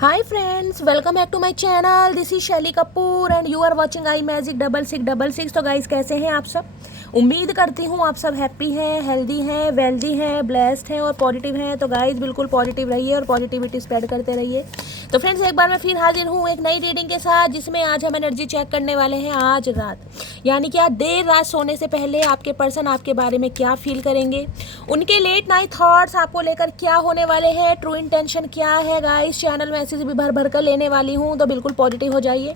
Hi friends, welcome back to my channel. This is शैली Kapoor and you are watching I magic 6666। तो guys कैसे हैं आप सब? उम्मीद करती हूँ आप सब हैप्पी हैं, हेल्दी हैं, वेल्दी हैं, ब्लेस्ड हैं और पॉजिटिव हैं। तो गाइस बिल्कुल पॉजिटिव रहिए और पॉजिटिविटी स्प्रेड करते रहिए। तो फ्रेंड्स एक बार मैं फिर हाजिर हूँ एक नई रीडिंग के साथ, जिसमें आज हम एनर्जी चेक करने वाले हैं आज रात, यानी कि आज देर रात सोने से पहले आपके पर्सन आपके बारे में क्या फील करेंगे, उनके लेट नाइट थॉट्स आपको लेकर क्या होने वाले हैं, ट्रू इंटेंशन क्या है। गाइस चैनल में ऐसे भी भर भर कर लेने वाली हूँ, तो बिल्कुल पॉजिटिव हो जाइए।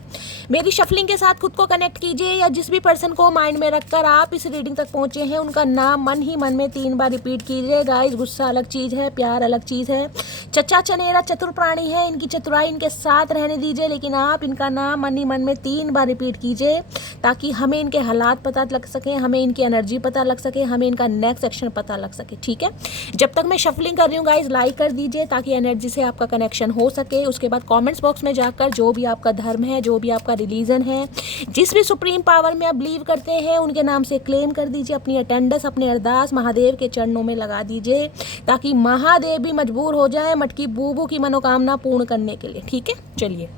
मेरी शफलिंग के साथ खुद को कनेक्ट कीजिए, या जिस भी पर्सन को माइंड में रखकर आप इस रीडिंग तक पहुँचे हैं उनका नाम मन ही मन में 3 बार रिपीट कीजिए। गाइस गुस्सा अलग चीज़ है, प्यार अलग चीज़ है। चचा चनेरा चतुर प्राणी है, इनकी चतुराई इनके साथ रहने दीजिए, लेकिन आप इनका नाम मन ही मन में 3 बार रिपीट कीजिए, ताकि हमें इनके हालात पता लग सके, हमें इनकी एनर्जी पता लग सके, हमें इनका नेक्स्ट एक्शन पता लग सके। ठीक है, जब तक मैं शफलिंग कर रही हूँ गाइस लाइक कर दीजिए, ताकि एनर्जी से आपका कनेक्शन हो सके। उसके बाद कमेंट्स बॉक्स में जाकर जो भी आपका धर्म है, जो भी आपका रिलीजन है, जिस भी सुप्रीम पावर में आप बिलीव करते हैं, उनके नाम से क्लेम कर दीजिए। अपनी अटेंडेंस, अपने अरदास महादेव के चरणों में लगा दीजिए, ताकि महादेव भी मजबूर हो जाए मटकी बूबू की मनोकामना पूर्ण करने के लिए। ठीक है, चलिए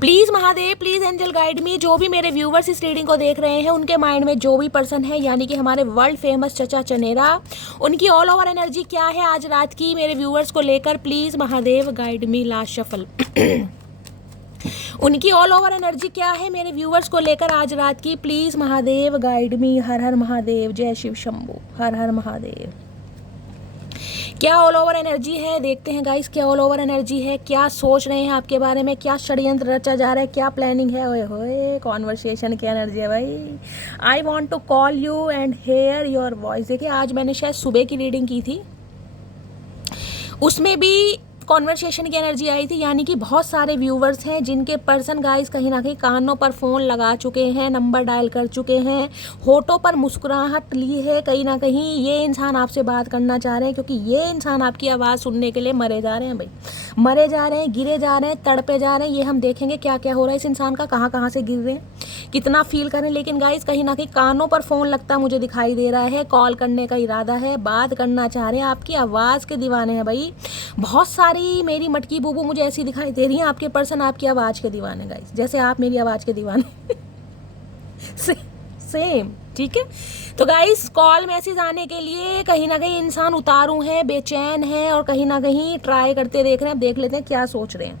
please Mahadev, please angel guide me. जो भी मेरे व्यूवर्स इस रीडिंग को देख रहे हैं, उनके माइंड में जो भी पर्सन है, यानी कि हमारे वर्ल्ड फेमस चचा चनेरा, उनकी ऑल ओवर एनर्जी क्या है आज रात की मेरे व्यूवर्स को लेकर, please Mahadev guide me. Last shuffle उनकी ऑल ओवर एनर्जी क्या है मेरे व्यूवर्स को लेकर आज रात की, प्लीज़ महादेव गाइड मी। हर हर महादेव, जय शिव शंभू, हर हर महादेव। क्या ऑल ओवर एनर्जी है, देखते हैं गाइस क्या ऑल ओवर एनर्जी है, क्या सोच रहे हैं आपके बारे में, क्या षड्यंत्र रचा जा रहा है, क्या प्लानिंग है। ओए होए, कॉन्वर्सेशन की एनर्जी है भाई। I want to call you and hear your voice. देखिए आज मैंने शायद सुबह की रीडिंग की थी, उसमें भी कॉन्वर्सेशन की एनर्जी आई थी, यानी कि बहुत सारे व्यूवर्स हैं जिनके पर्सन गाइस कहीं ना कहीं कानों पर फ़ोन लगा चुके हैं, नंबर डायल कर चुके हैं, होठों पर मुस्कुराहट ली है। कहीं ना कहीं ये इंसान आपसे बात करना चाह रहे हैं, क्योंकि ये इंसान आपकी आवाज़ सुनने के लिए मरे जा रहे हैं भाई, मरे जा रहे हैं, गिरे जा रहे हैं, तड़पे जा रहे हैं। ये हम देखेंगे क्या क्या हो रहा है इस इंसान का, कहाँ कहाँ से गिर रहे हैं, कितना फील करें। लेकिन गाइस कहीं ना कहीं कानों पर फ़ोन लगता मुझे दिखाई दे रहा है, कॉल करने का इरादा है, बात करना चाह रहे हैं, आपकी आवाज़ के दीवाने हैं भाई। बहुत सारी मेरी मटकी बूबू मुझे ऐसी दिखाई दे रही हैं, आपके पर्सन आपकी आवाज़ के दीवाने गाइस, जैसे आप मेरी आवाज़ के दीवाने सेम। ठीक है, तो गाइस कॉल मैसेज आने के लिए कहीं ना कहीं इंसान उतारू है, बेचैन है, और कहीं ना कहीं ट्राई करते देख रहे हैं। अब देख लेते हैं क्या सोच रहे हैं।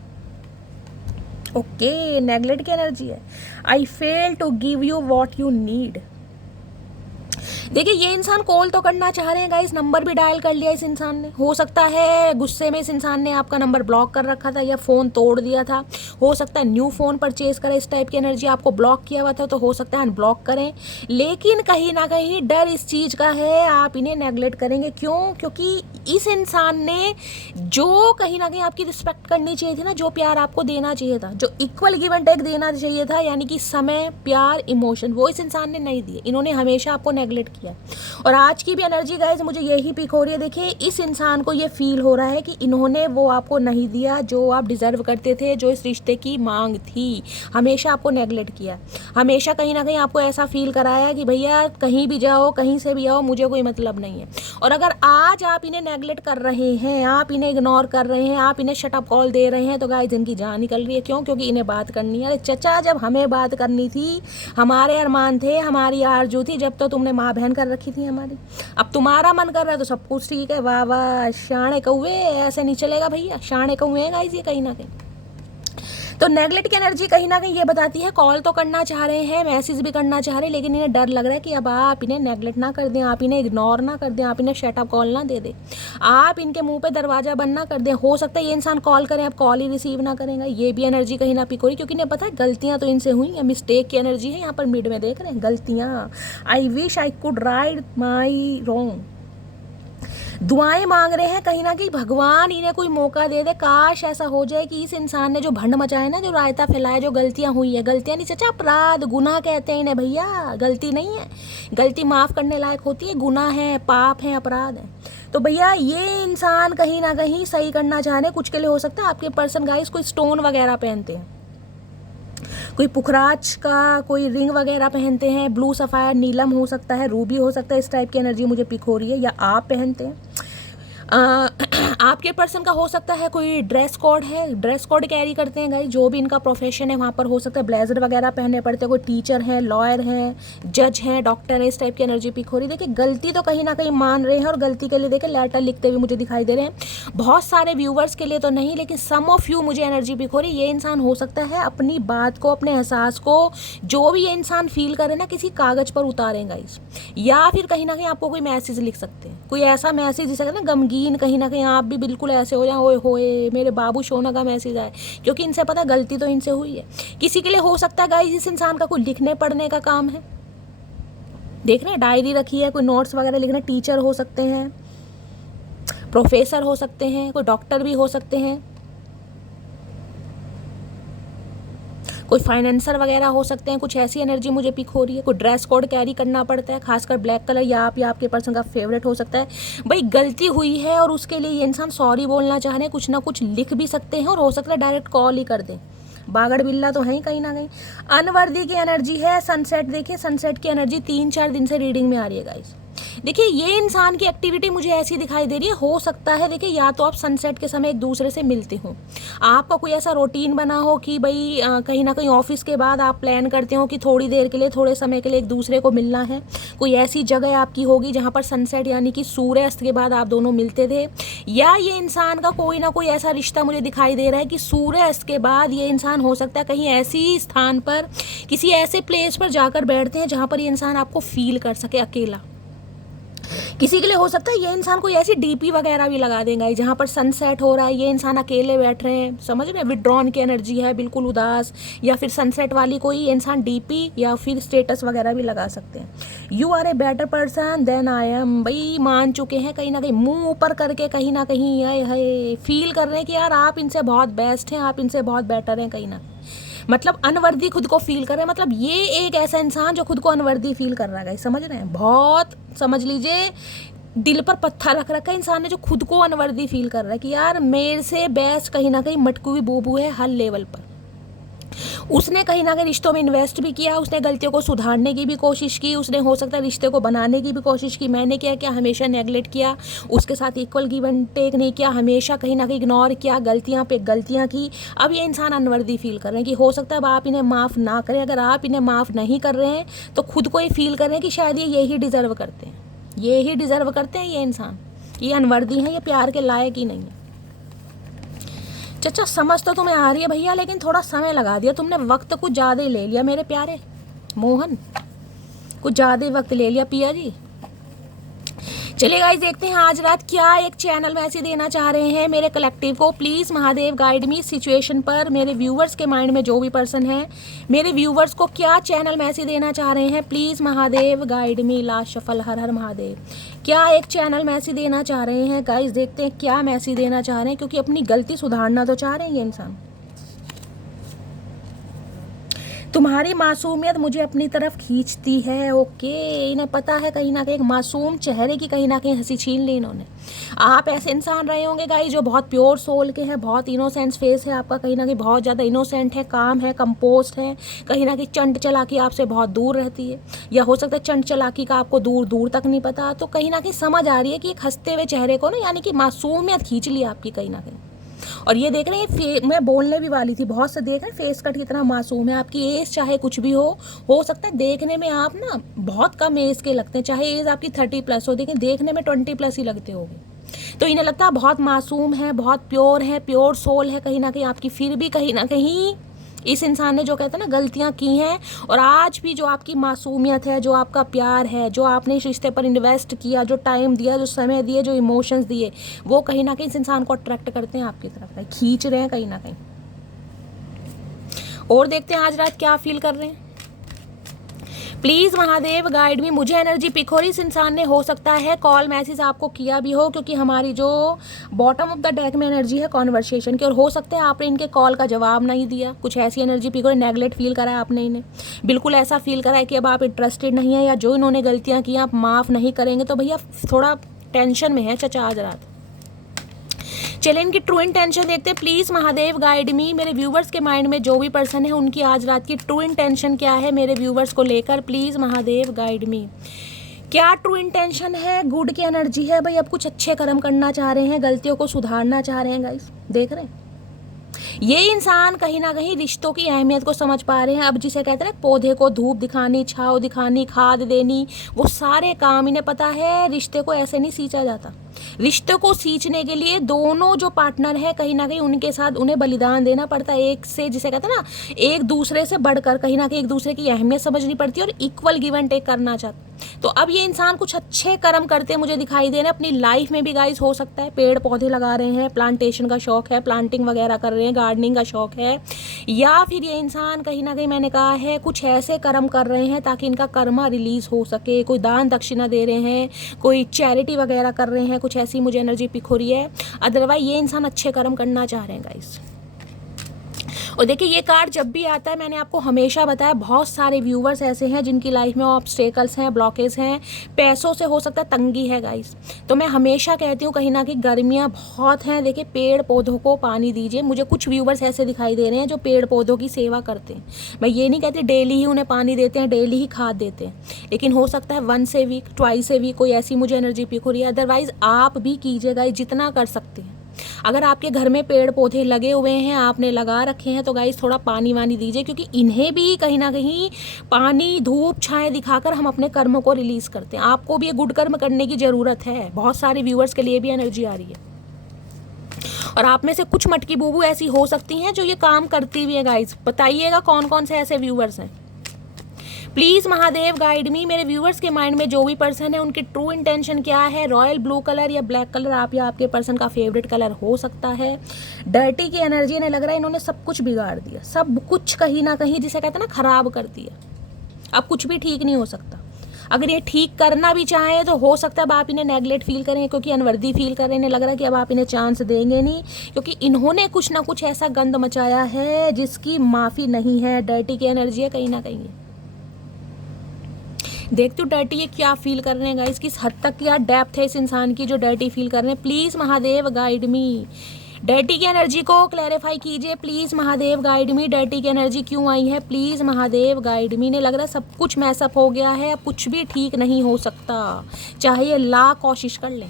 ओके, नेगलेक्ट की एनर्जी है। I fail to give you what you need. देखिए ये इंसान कॉल तो करना चाह रहे हैं गाइस, नंबर भी डायल कर लिया इस इंसान ने। हो सकता है गुस्से में इस इंसान ने आपका नंबर ब्लॉक कर रखा था, या फ़ोन तोड़ दिया था। हो सकता है न्यू फ़ोन परचेज करें, इस टाइप की एनर्जी आपको ब्लॉक किया हुआ था, तो हो सकता है अनब्लॉक करें। लेकिन कहीं ना कहीं डर इस चीज़ का है, आप इन्हें नेगलेक्ट करेंगे। क्यों? क्योंकि इस इंसान ने जो कहीं ना कहीं आपकी रिस्पेक्ट करनी चाहिए थी ना, जो प्यार आपको देना चाहिए था, जो इक्वल गिव एंड टेक देना चाहिए था, यानी कि समय, प्यार, इमोशन, वो इस इंसान ने नहीं दिए। इन्होंने हमेशा आपको नेगलेक्ट किया। और आज की भी एनर्जी गाइस मुझे यही पिक हो रही है। देखिए इस इंसान को ये फील हो रहा है कि इन्होंने वो आपको नहीं दिया जो आप डिजर्व करते थे, जो इस रिश्ते की मांग थी। हमेशा आपको नेगलेक्ट किया, हमेशा कहीं ना कहीं आपको ऐसा फील कराया कि भैया कहीं भी जाओ, कहीं से भी आओ, मुझे कोई मतलब नहीं है। और अगर आज आप इन्हें नेगलेक्ट कर रहे हैं, आप इन्हें इग्नोर कर रहे हैं, आप इन्हें शट अप कॉल दे रहे हैं, तो गाइस इनकी जान निकल रही है। क्यों? क्योंकि इन्हें बात करनी है। अरे चचा, जब हमें बात करनी थी, हमारे अरमान थे, हमारी आरज़ू थी, जब तो तुमने माँ बहन कर रखी थी हमारी। अब तुम्हारा मन कर रहा है तो सब कुछ ठीक है, वाह वाह, शाणे कौवे, ऐसे नहीं चलेगा भैया, शाणे कौवे हैं गाइस ये कहीं ना कहीं। तो नेगलेक्ट की एनर्जी कहीं ना कहीं ये बताती है, कॉल तो करना चाह रहे हैं, मैसेज भी करना चाह रहे हैं, लेकिन इन्हें डर लग रहा है कि अब आप इन्हें नेगलेक्ट ना कर दें, आप इन्हें इग्नोर ना कर दें, आप इन्हें शट अप कॉल ना दे दें, आप इनके मुंह पे दरवाजा बंद ना कर दें। हो सकता है ये इंसान कॉल करें, आप कॉल ही रिसीव ना करेंगे। ये भी एनर्जी कहीं ना पिक हो रही, क्योंकि इन्हें पता है गलतियाँ तो इनसे हुई हैं, मिस्टेक की एनर्जी है यहाँ पर मिड में, देख रहे हैं गलतियाँ। I wish I could write my wrong. दुआएं मांग रहे हैं कहीं ना कहीं, भगवान इन्हें कोई मौका दे दे। काश ऐसा हो जाए कि इस इंसान ने जो भंड मचाया ना, जो रायता फैलाया, जो गलतियां हुई है, गलतियां नहीं चचा, अपराध, गुनाह कहते हैं इन्हें भैया, गलती नहीं है। गलती माफ़ करने लायक होती है, गुनाह है, पाप है, अपराध है। तो भैया ये इंसान कहीं ना कहीं सही करना चाह रहे हैं। कुछ के लिए हो सकता है आपके पर्सन गाइस कोई स्टोन वगैरह पहनते हैं, कोई पुखराज का कोई रिंग वगैरह पहनते हैं, ब्लू सफ़ायर, नीलम हो सकता है, रूबी हो सकता है, इस टाइप की एनर्जी मुझे पिक हो रही है, या आप पहनते हैं। आपके पर्सन का हो सकता है कोई ड्रेस कोड है, ड्रेस कोड कैरी करते हैं गाइस, जो भी इनका प्रोफेशन है वहाँ पर हो सकता है ब्लेजर वगैरह पहनने पड़ते हैं, कोई टीचर है, लॉयर है, जज है, डॉक्टर है, इस टाइप की एनर्जी पिक हो रही है। देखिए गलती तो कहीं ना कहीं मान रहे हैं और गलती के लिए देखिए लेटर लिखते हुए मुझे दिखाई दे रहे हैं। बहुत सारे व्यूवर्स के लिए तो नहीं, लेकिन सम ऑफ यू मुझे एनर्जी पिक हो रही है। ये इंसान हो सकता है अपनी बात को, अपने एहसास को, जो भी ये इंसान फील करे ना, किसी कागज पर उतारें गाइस, या फिर कहीं ना कहीं आपको कोई मैसेज लिख सकते हैं, कोई ऐसा मैसेज जिसे कहते हैं ना गमगीन, कहीं ना कहीं आप भी बिल्कुल ऐसे हो जाए, ओए होए मेरे बाबू सोना का मैसेज आए, क्योंकि इनसे पता गलती तो इनसे हुई है। किसी के लिए हो सकता है गाइस इस इंसान का कोई लिखने पढ़ने का काम है, देख रहे हैं डायरी रखी है, कोई नोट्स वगैरह लिखना, टीचर हो सकते हैं, प्रोफेसर हो सकते हैं, कोई डॉक्टर भी हो सकते हैं, कोई फाइनेंसर वगैरह हो सकते हैं। कुछ ऐसी एनर्जी मुझे पिक हो रही है। कोई ड्रेस कोड कैरी करना पड़ता है, खासकर ब्लैक कलर, या आपके पर्सन का फेवरेट हो सकता है। भाई गलती हुई है और उसके लिए ये इंसान सॉरी बोलना चाह रहे हैं, कुछ ना कुछ लिख भी सकते हैं और हो सकता है डायरेक्ट कॉल ही कर दें। बागड़ बिल्ला तो है ही कहीं ना कहीं। अनवर्दी की एनर्जी है। सनसेट देखिए, सनसेट की एनर्जी 3-4 दिन से रीडिंग में आ रही है गाइस। देखिए ये इंसान की एक्टिविटी मुझे ऐसी दिखाई दे रही है, हो सकता है देखिए या तो आप सनसेट के समय एक दूसरे से मिलते हो, आपका कोई ऐसा रूटीन बना हो कि भाई कहीं ना कहीं ऑफिस के बाद आप प्लान करते हो कि थोड़ी देर के लिए, थोड़े समय के लिए एक दूसरे को मिलना है। कोई ऐसी जगह आपकी होगी जहाँ पर सनसेट यानी कि सूर्यास्त के बाद आप दोनों मिलते थे, या ये इंसान का कोई ना कोई ऐसा रिश्ता मुझे दिखाई दे रहा है कि सूर्यास्त के बाद ये इंसान हो सकता है कहीं ऐसी स्थान पर, किसी ऐसे प्लेस पर जाकर बैठते हैं जहाँ पर ये इंसान आपको फील कर सके अकेला। किसी के लिए हो सकता है ये इंसान कोई ऐसी डीपी वगैरह भी लगा देगा जहाँ पर सनसेट हो रहा है, ये इंसान अकेले बैठ रहे हैं, समझ रहे हैं, विड्रॉन की एनर्जी है, बिल्कुल उदास, या फिर सनसेट वाली कोई इंसान डीपी या फिर स्टेटस वगैरह भी लगा सकते हैं। You are a better person than I am, भाई मान चुके हैं कहीं ना कहीं, मुंह ऊपर करके कहीं ना कहीं है फील कर रहे हैं कि यार आप इनसे बहुत बेस्ट हैं, आप इनसे बहुत बेटर हैं कहीं ना, मतलब अनवर्दी खुद को फील कर रहे हैं। मतलब ये एक ऐसा इंसान जो खुद को अनवर्दी फील कर रहा है, समझ रहे हैं, बहुत समझ लीजिए दिल पर पत्थर रख रखा है इंसान ने, जो खुद को अनवर्दी फील कर रहा है कि यार मेरे से बेस्ट कहीं ना कहीं मटकू हुई बूबू है हर लेवल पर। उसने कहीं ना कहीं रिश्तों में इन्वेस्ट भी किया, उसने गलतियों को सुधारने की भी कोशिश की, उसने हो सकता है रिश्ते को बनाने की भी कोशिश की। मैंने क्या हमेशा नेगलेक्ट किया, उसके साथ इक्वल गिव एंड टेक नहीं किया, हमेशा कहीं ना कहीं इग्नोर किया, गलतियां पे गलतियां की। अब ये इंसान अनवर्दी फील कर रहे हैं कि हो सकता है अब आप इन्हें माफ़ ना करें। अगर आप इन्हें माफ़ नहीं कर रहे हैं तो खुद को ये फील कर रहे हैं कि शायद ये यही डिज़र्व करते हैं, ये ही डिज़र्व करते हैं ये इंसान, ये अनवर्दी हैं, ये प्यार के लायक ही नहीं है। चचा समझ तो तुम्हें आ रही है भैया, लेकिन थोड़ा समय लगा दिया तुमने, वक्त कुछ ज़्यादा ही ले लिया मेरे प्यारे मोहन, कुछ ज़्यादा ही वक्त ले लिया पिया जी। चलिए गाइस देखते हैं आज रात क्या एक चैनल मैसेज देना चाह रहे हैं मेरे कलेक्टिव को। Please Mahadev guide me situation पर, मेरे व्यूवर्स के माइंड में जो भी पर्सन है, मेरे व्यूवर्स को क्या चैनल मैसेज देना चाह रहे हैं, please Mahadev guide me. Last shuffle, हर हर महादेव। क्या एक चैनल मैसेज देना चाह रहे हैं गाइस, देखते हैं क्या मैसेज देना चाह रहे हैं, क्योंकि अपनी गलती सुधारना तो चाह रहे हैं ये इंसान। तुम्हारी मासूमियत मुझे अपनी तरफ खींचती है। ओके, इन्हें पता है कहीं ना कहीं एक मासूम चेहरे की कहीं ना कहीं हंसी छीन ली इन्होंने। आप ऐसे इंसान रहे होंगे गाइस जो बहुत प्योर सोल के हैं, बहुत इनोसेंट फेस है आपका, कहीं ना कहीं बहुत ज़्यादा इनोसेंट है, काम है, कंपोस्ट है, कहीं ना कहीं चंट चलाकी आपसे बहुत दूर रहती है, या हो सकता है चंट चलाकी का आपको दूर दूर तक नहीं पता। तो कहीं ना कहीं समझ आ रही है कि एक हंसते हुए चेहरे को ना, यानी कि मासूमियत खींच ली आपकी कहीं ना कहीं। और ये देख रहे हैं, मैं बोलने भी वाली थी, बहुत से देख रहे हैं फेस कट कितना मासूम है। आपकी एज चाहे कुछ भी हो सकता है देखने में आप ना बहुत कम एज के लगते हैं, चाहे एज आपकी 30+ हो, लेकिन देखने में 20+ ही लगते होंगे। तो इन्हें लगता है बहुत मासूम है, बहुत प्योर है, प्योर सोल है कहीं ना कहीं आपकी। फिर भी कहीं ना कहीं इस इंसान ने जो कहते हैं ना गलतियां की हैं, और आज भी जो आपकी मासूमियत है, जो आपका प्यार है, जो आपने इस रिश्ते पर इन्वेस्ट किया, जो टाइम दिया, जो समय दिए, जो इमोशंस दिए, वो कहीं ना कहीं इस इंसान को अट्रैक्ट करते हैं आपकी तरफ, खींच रहे हैं कहीं ना कहीं। और देखते हैं आज रात क्या फील कर रहे हैं। प्लीज़ महादेव गाइड मी, मुझे एनर्जी पिक हो रही, इस इंसान ने हो सकता है कॉल मैसेज आपको किया भी हो, क्योंकि हमारी जो बॉटम ऑफ द डेक में एनर्जी है कॉन्वर्सेशन की, और हो सकता है आपने इनके कॉल का जवाब नहीं दिया, कुछ ऐसी एनर्जी पिक हो रही, नेगलेक्ट फील करा है आपने इन्हें, बिल्कुल ऐसा फील करा है कि अब आप इंटरेस्टेड नहीं है, या जो इन्होंने गलतियाँ की आप माफ़ नहीं करेंगे। तो भैया थोड़ा टेंशन में है चचा आज रात। चलिए इनकी ट्रू इंटेंशन देखते हैं। प्लीज़ महादेव गाइड मी, मेरे व्यूवर्स के माइंड में जो भी पर्सन है उनकी आज रात की ट्रू इंटेंशन क्या है मेरे व्यूवर्स को लेकर, प्लीज़ महादेव गाइड मी। क्या ट्रू इंटेंशन है, गुड की एनर्जी है भाई, अब कुछ अच्छे कर्म करना चाह रहे हैं, गलतियों को सुधारना चाह रहे हैं गाइस, देख रहे हैं। ये इंसान कहीं ना कहीं रिश्तों की अहमियत को समझ पा रहे हैं। अब जिसे कहते हैं ना, पौधे को धूप दिखानी, छाँव दिखानी, खाद देनी, वो सारे काम इन्हें पता है। रिश्ते को ऐसे नहीं सींचा जाता। रिश्ते को सींचने के लिए दोनों जो पार्टनर है कहीं ना कहीं उनके साथ उन्हें बलिदान देना पड़ता है। एक से, जिसे कहते हैं ना, एक दूसरे से बढ़कर कहीं ना कहीं एक दूसरे की अहमियत समझनी पड़ती है और इक्वल गिव एंड टेक करना चाहते। तो अब ये इंसान कुछ अच्छे कर्म करते मुझे दिखाई दे रहे हैं अपनी लाइफ में भी गाइस। हो सकता है पेड़ पौधे लगा रहे हैं, प्लांटेशन का शौक है, प्लांटिंग वगैरह कर रहे हैं, गार्डनिंग का शौक है, या फिर ये इंसान कहीं ना कहीं, मैंने कहा है, कुछ ऐसे कर्म कर रहे हैं ताकि इनका कर्मा रिलीज हो सके। कोई दान दक्षिणा दे रहे हैं, कोई चैरिटी वगैरह कर रहे हैं, कुछ ऐसी मुझे एनर्जी पिक हो रही है। अदरवाइज ये इंसान अच्छे कर्म करना चाह रहे हैं गाइस। और देखिए, ये कार्ड जब भी आता है, मैंने आपको हमेशा बताया, बहुत सारे व्यूवर्स ऐसे हैं जिनकी लाइफ में ऑब्स्टेकल्स हैं, ब्लॉकेज हैं, पैसों से हो सकता है तंगी है गाइस। तो मैं हमेशा कहती हूँ कहीं ना कहीं गर्मियाँ बहुत हैं, देखिए पेड़ पौधों को पानी दीजिए। मुझे कुछ व्यूवर्स ऐसे दिखाई दे रहे हैं जो पेड़ पौधों की सेवा करते हैं। मैं ये नहीं कहती डेली ही उन्हें पानी देते हैं, डेली ही खाद देते हैं, लेकिन हो सकता है once a week, twice a week, कोई ऐसी मुझे एनर्जी पिक हो रही है। अदरवाइज आप भी कीजिएगा जितना कर सकते हैं। अगर आपके घर में पेड़ पौधे लगे हुए हैं, आपने लगा रखे हैं, तो गाइस थोड़ा पानी वानी दीजिए, क्योंकि इन्हें भी कहीं ना कहीं पानी, धूप, छाएं दिखाकर हम अपने कर्मों को रिलीज करते हैं। आपको भी ये गुड कर्म करने की ज़रूरत है। बहुत सारे व्यूअर्स के लिए भी एनर्जी आ रही है, और आप में से कुछ मटकी बूबू ऐसी हो सकती हैं जो ये काम करती भी है गाइस। बताइएगा कौन कौन से ऐसे व्यूअर्स हैं। Please Mahadev guide me. मेरे व्यूअर्स के माइंड में जो भी पर्सन है उनकी ट्रू इंटेंशन क्या है। रॉयल ब्लू कलर या ब्लैक कलर आप या आपके पर्सन का फेवरेट कलर हो सकता है। डर्टी की एनर्जी ने लग रहा है इन्होंने सब कुछ बिगाड़ दिया, सब कुछ कहीं ना कहीं जिसे कहते हैं ना खराब कर दिया। अब कुछ भी ठीक नहीं हो सकता। अगर ये ठीक करना भी चाहे तो हो सकता है अब आप इन्हें नेगलेक्ट फील करें, क्योंकि अनवर्दी फील करें। इन्हें लग रहा है कि अब आप इन्हें चांस देंगे नहीं, क्योंकि इन्होंने कुछ ना कुछ ऐसा गंद मचाया है जिसकी माफ़ी नहीं है। डर्टी की एनर्जी है कहीं ना कहीं। देखते हो डर्टी ये क्या फील कर रहे हैं गाइस, किस हद तक क्या डेप्थ है इस इंसान की जो डर्टी फील कर रहे हैं। Please Mahadev guide me. Dirty की एनर्जी को क्लैरिफाई कीजिए please Mahadev guide me. Dirty की एनर्जी क्यों आई है, प्लीज़ महादेव गाइड मी। ने लग रहा है सब कुछ मैसअप हो गया है, अब कुछ भी ठीक नहीं हो सकता, चाहे ये लाख कोशिश कर ले।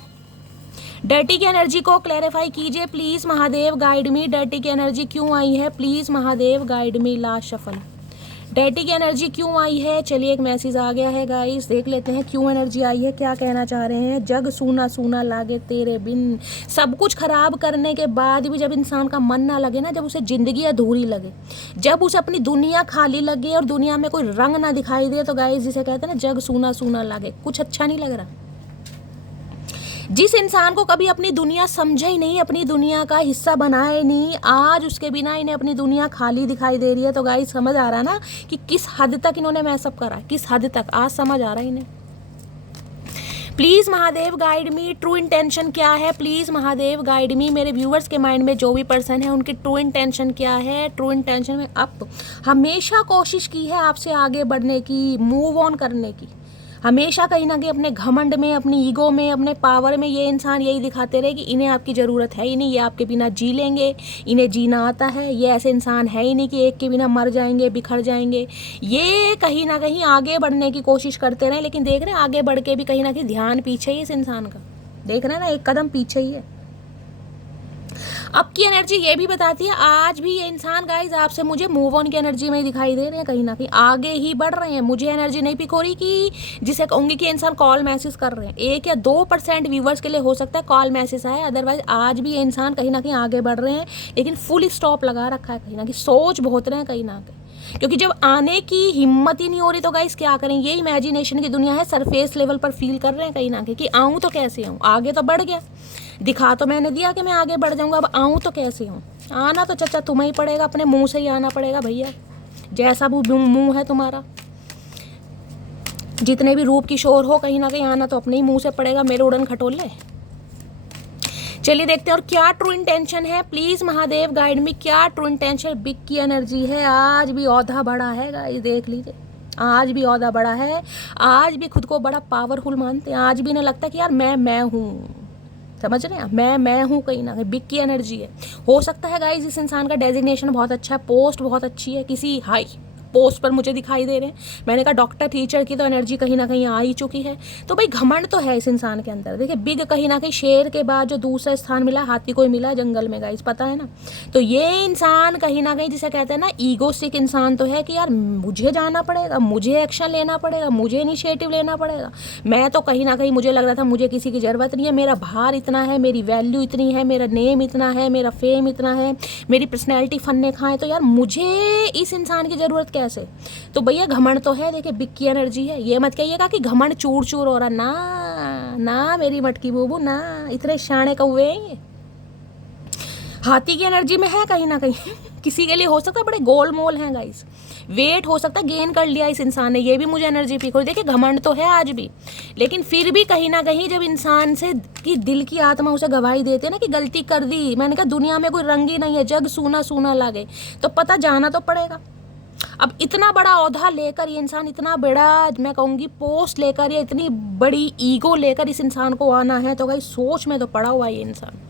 डर्टी की एनर्जी को क्लैरिफाई कीजिए please Mahadev guide me. Dirty की एनर्जी क्यों आई है, please Mahadev guide me. Last shuffle. Dirty की एनर्जी क्यों आई है। चलिए एक मैसेज आ गया है गाइस, देख लेते हैं क्यों एनर्जी आई है, क्या कहना चाह रहे हैं। जग सूना सूना लागे तेरे बिन। सब कुछ खराब करने के बाद भी जब इंसान का मन ना लगे ना, जब उसे ज़िंदगी अधूरी लगे, जब उसे अपनी दुनिया खाली लगे और दुनिया में कोई रंग ना दिखाई दे, तो गाइस जिसे कहते हैं ना जग सूना सूना लागे, कुछ अच्छा नहीं लग रहा। जिस इंसान को कभी अपनी दुनिया समझा ही नहीं, अपनी दुनिया का हिस्सा बनाए नहीं, आज उसके बिना इन्हें अपनी दुनिया खाली दिखाई दे रही है। तो गाइस समझ आ रहा है ना कि किस हद तक इन्होंने मैसअप करा, किस हद तक आज समझ आ रहा है इन्हें। Please Mahadev guide me. True intention क्या है, प्लीज़ महादेव गाइड मी। मेरे व्यूवर्स के माइंड में जो भी पर्सन है उनकी ट्रू इंटेंशन क्या है। ट्रू इंटेंशन में अब हमेशा कोशिश की है आपसे आगे बढ़ने की, मूव ऑन करने की। हमेशा कहीं ना कहीं अपने घमंड में, अपनी ईगो में, अपने पावर में ये इंसान यही दिखाते रहे कि इन्हें आपकी ज़रूरत है ही नहीं, ये आपके बिना जी लेंगे, इन्हें जीना आता है, ये ऐसे इंसान है ही नहीं कि एक के बिना मर जाएंगे, बिखर जाएंगे। ये कहीं ना कहीं आगे बढ़ने की कोशिश करते रहे, लेकिन देख रहे हैं आगे बढ़ के भी कहीं ना कहीं ध्यान पीछे ही इस इंसान का, देख रहे हैं ना, एक कदम पीछे ही है। अब की एनर्जी ये भी बताती है आज भी ये इंसान गाइज आपसे मुझे मूव ऑन की एनर्जी में ही दिखाई दे रहे हैं, कहीं ना कहीं आगे ही बढ़ रहे हैं। मुझे एनर्जी नहीं पिक हो रही कि जिसे कहूँगी कि इंसान कॉल मैसेज कर रहे हैं। 1 या 2% व्यूवर्स के लिए हो सकता है कॉल मैसेज आए, अदरवाइज आज भी ये इंसान कहीं ना कहीं आगे बढ़ रहे हैं, लेकिन फुल स्टॉप लगा रखा है कहीं ना कहीं, सोच बहुत रहे हैं कहीं ना कहीं, क्योंकि जब आने की हिम्मत ही नहीं हो रही तो गाइस क्या करें। ये इमेजिनेशन की दुनिया है, सरफेस लेवल पर फील कर रहे हैं कहीं ना कहीं कि आऊँ तो कैसे आऊँ, आगे तो बढ़ गया, दिखा तो मैंने दिया कि मैं आगे बढ़ जाऊंगा, अब आऊँ तो कैसे हूँ। आना तो चचा तुम्हें ही पड़ेगा, अपने मुंह से ही आना पड़ेगा भैया, जैसा भी मुंह है तुम्हारा, जितने भी रूप की शोर हो, कहीं ना कहीं आना तो अपने ही मुंह से पड़ेगा, मेरे उड़न खटोले। चलिए देखते हैं और क्या ट्रू इंटेंशन है। प्लीज़ महादेव गाइड में क्या ट्रू इंटेंशन। बिग की एनर्जी है, आज भी औधा बड़ा है गाइस, देख लीजिए आज भी औधा बड़ा है, आज भी खुद को बड़ा पावरफुल मानते हैं, आज भी इन्हें लगता है कि यार मैं हूँ, समझ रहे हैं, मैं हूँ कहीं ना कहीं। बिग की एनर्जी है। हो सकता है गाइस इस इंसान का डेजिग्नेशन बहुत अच्छा है, पोस्ट बहुत अच्छी है, किसी पोस्ट पर मुझे दिखाई दे रहे हैं। मैंने कहा डॉक्टर टीचर की तो एनर्जी कहीं ना कहीं आ ही चुकी है। तो भाई घमंड तो है इस इंसान के अंदर। देखिए बिग कहीं ना कहीं शेर के बाद जो दूसरा स्थान मिला हाथी को ही मिला जंगल में गाइस, पता है ना। तो ये इंसान कहीं ना कहीं जिसे कहते हैं ना ईगोस्टिक इंसान तो है कि यार मुझे जाना पड़ेगा, मुझे एक्शन लेना पड़ेगा, मुझे इनिशिएटिव लेना पड़ेगा। मैं तो कहीं ना कहीं मुझे लग रहा था मुझे किसी की ज़रूरत नहीं है, मेरा भार इतना है, मेरी वैल्यू इतनी है, मेरा नेम इतना है, मेरा फेम इतना है, मेरी पर्सनैलिटी फन्ने खाएँ, तो यार मुझे इस इंसान की ज़रूरत कैसे। तो भैया घमंड तो है। देखिए बिग की एनर्जी है। ये मत कहिएगा कि घमंड चूर चूर हो रहा, ना ना मेरी मटकी बूबू ना, इतने शाणे कौवे हैं ये। हाथी की एनर्जी में है कहीं ना कहीं किसी के लिए हो सकता है बड़े गोल मोल हैं गाइस, वेट हो सकता है गेन कर लिया इस इंसान ने, ये भी मुझे एनर्जी पिक हो। देखिए घमंड तो है आज भी, लेकिन फिर भी कहीं ना कहीं जब इंसान से की दिल की आत्मा उसे गवाही देते हैं ना कि गलती कर दी, मैंने कहा दुनिया में कोई रंग ही नहीं है, जग सूना सूना लागे, तो पता जाना तो पड़ेगा। अब इतना बड़ा ओहदा लेकर ये इंसान, इतना बड़ा मैं कहूँगी पोस्ट लेकर या इतनी बड़ी ईगो लेकर इस इंसान को आना है, तो गाइस सोच में तो पड़ा हुआ ये इंसान।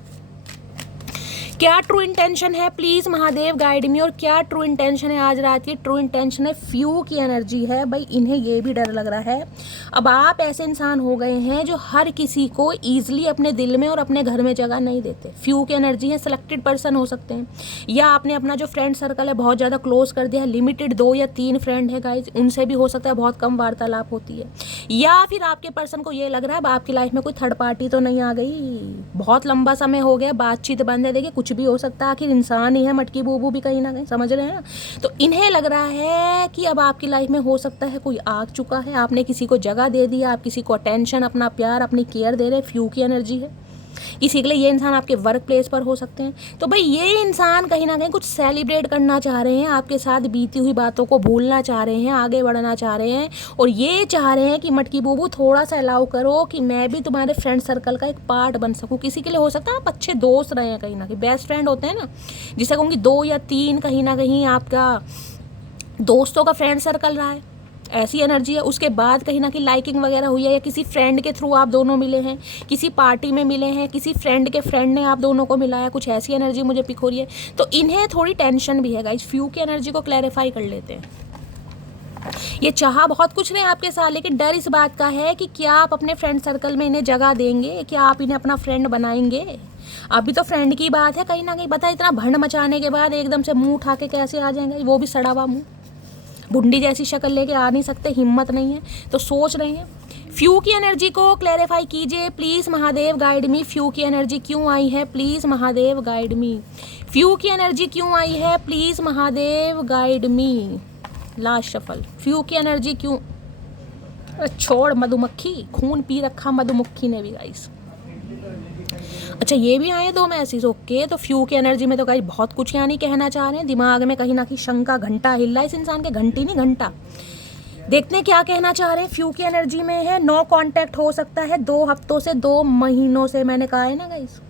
क्या ट्रू इंटेंशन है प्लीज महादेव गाइड मी। और क्या ट्रू इंटेंशन है आज रात की? ट्रू इंटेंशन है फ्यू की एनर्जी है भाई। इन्हें ये भी डर लग रहा है, अब आप ऐसे इंसान हो गए हैं जो हर किसी को ईजिली अपने दिल में और अपने घर में जगह नहीं देते। फ्यू की एनर्जी है, सिलेक्टेड पर्सन हो सकते हैं, या आपने अपना जो फ्रेंड सर्कल है बहुत ज़्यादा क्लोज कर दिया है, लिमिटेड 2 या 3 फ्रेंड है गाइज, उनसे भी हो सकता है बहुत कम वार्तालाप होती है, या फिर आपके पर्सन को ये लग रहा है अब आपकी लाइफ में कोई थर्ड पार्टी तो नहीं आ गई, बहुत लंबा समय हो गया बातचीत बंद है। देखिए कुछ भी हो सकता है, आखिर इंसान ही है, मटकी बूबू भी कहीं ना कहीं, समझ रहे हैं ना। तो इन्हें लग रहा है कि अब आपकी लाइफ में हो सकता है कोई आ चुका है, आपने किसी को जगह दे दिया, आप किसी को अटेंशन, अपना प्यार, अपनी केयर दे रहे हैं। फ्यू की एनर्जी है। किसी के लिए ये इंसान आपके वर्क प्लेस पर हो सकते हैं। तो भाई ये इंसान कहीं ना कहीं कुछ सेलिब्रेट करना चाह रहे हैं, आपके साथ बीती हुई बातों को भूलना चाह रहे हैं, आगे बढ़ना चाह रहे हैं, और ये चाह रहे हैं कि मटकी बूबू थोड़ा सा अलाउ करो कि मैं भी तुम्हारे फ्रेंड सर्कल का एक पार्ट बन सकूँ। किसी के लिए हो सकता है आप अच्छे दोस्त रहे हैं, कहीं ना कहीं बेस्ट फ्रेंड होते हैं ना, जिसे कहूँगी 2 या 3 कहीं ना कहीं आपका दोस्तों का फ्रेंड सर्कल रहा है, ऐसी एनर्जी है। उसके बाद कहीं ना कहीं लाइकिंग वगैरह हुई है, या किसी फ्रेंड के थ्रू आप दोनों मिले हैं, किसी पार्टी में मिले हैं, किसी फ्रेंड के फ्रेंड ने आप दोनों को मिलाया, कुछ ऐसी एनर्जी मुझे पिक हो रही है। तो इन्हें थोड़ी टेंशन भी है गाइस। फ्यू की एनर्जी को क्लैरिफाई कर लेते हैं। ये चाह बहुत कुछ नहीं आपके साथ, लेकिन डर इस बात का है कि क्या आप अपने फ्रेंड सर्कल में इन्हें जगह देंगे, क्या आप इन्हें अपना फ्रेंड बनाएंगे। अभी तो फ्रेंड की बात है, कहीं ना कहीं पता है इतना भंड मचाने के बाद एकदम से मुंह उठा के कैसे आ जाएंगे, वो भी सड़ा हुआ मुँह, बुंडी जैसी शक्ल लेके आ नहीं सकते, हिम्मत नहीं है, तो सोच रहे हैं। फ्यू की एनर्जी को क्लैरिफाई कीजिए please Mahadev guide me. Few की एनर्जी क्यों आई है please Mahadev guide me. Few की एनर्जी क्यों आई है please Mahadev guide me. Last shuffle. Few की एनर्जी क्यों, छोड़ मधुमक्खी, खून पी रखा मधुमक्खी ने भी गाइस। अच्छा ये भी आए 2 मैसेज, ओके। तो फ्यू की एनर्जी में तो गाइस बहुत कुछ यानी कहना चाह रहे हैं, दिमाग में कहीं ना कहीं शंका घंटा हिल रहा है इस इंसान के, घंटी नहीं घंटा। देखते हैं क्या कहना चाह रहे हैं। फ्यू की एनर्जी में है नो कांटेक्ट हो सकता है 2 हफ्तों से, 2 महीनों से, मैंने कहा है ना गाइस।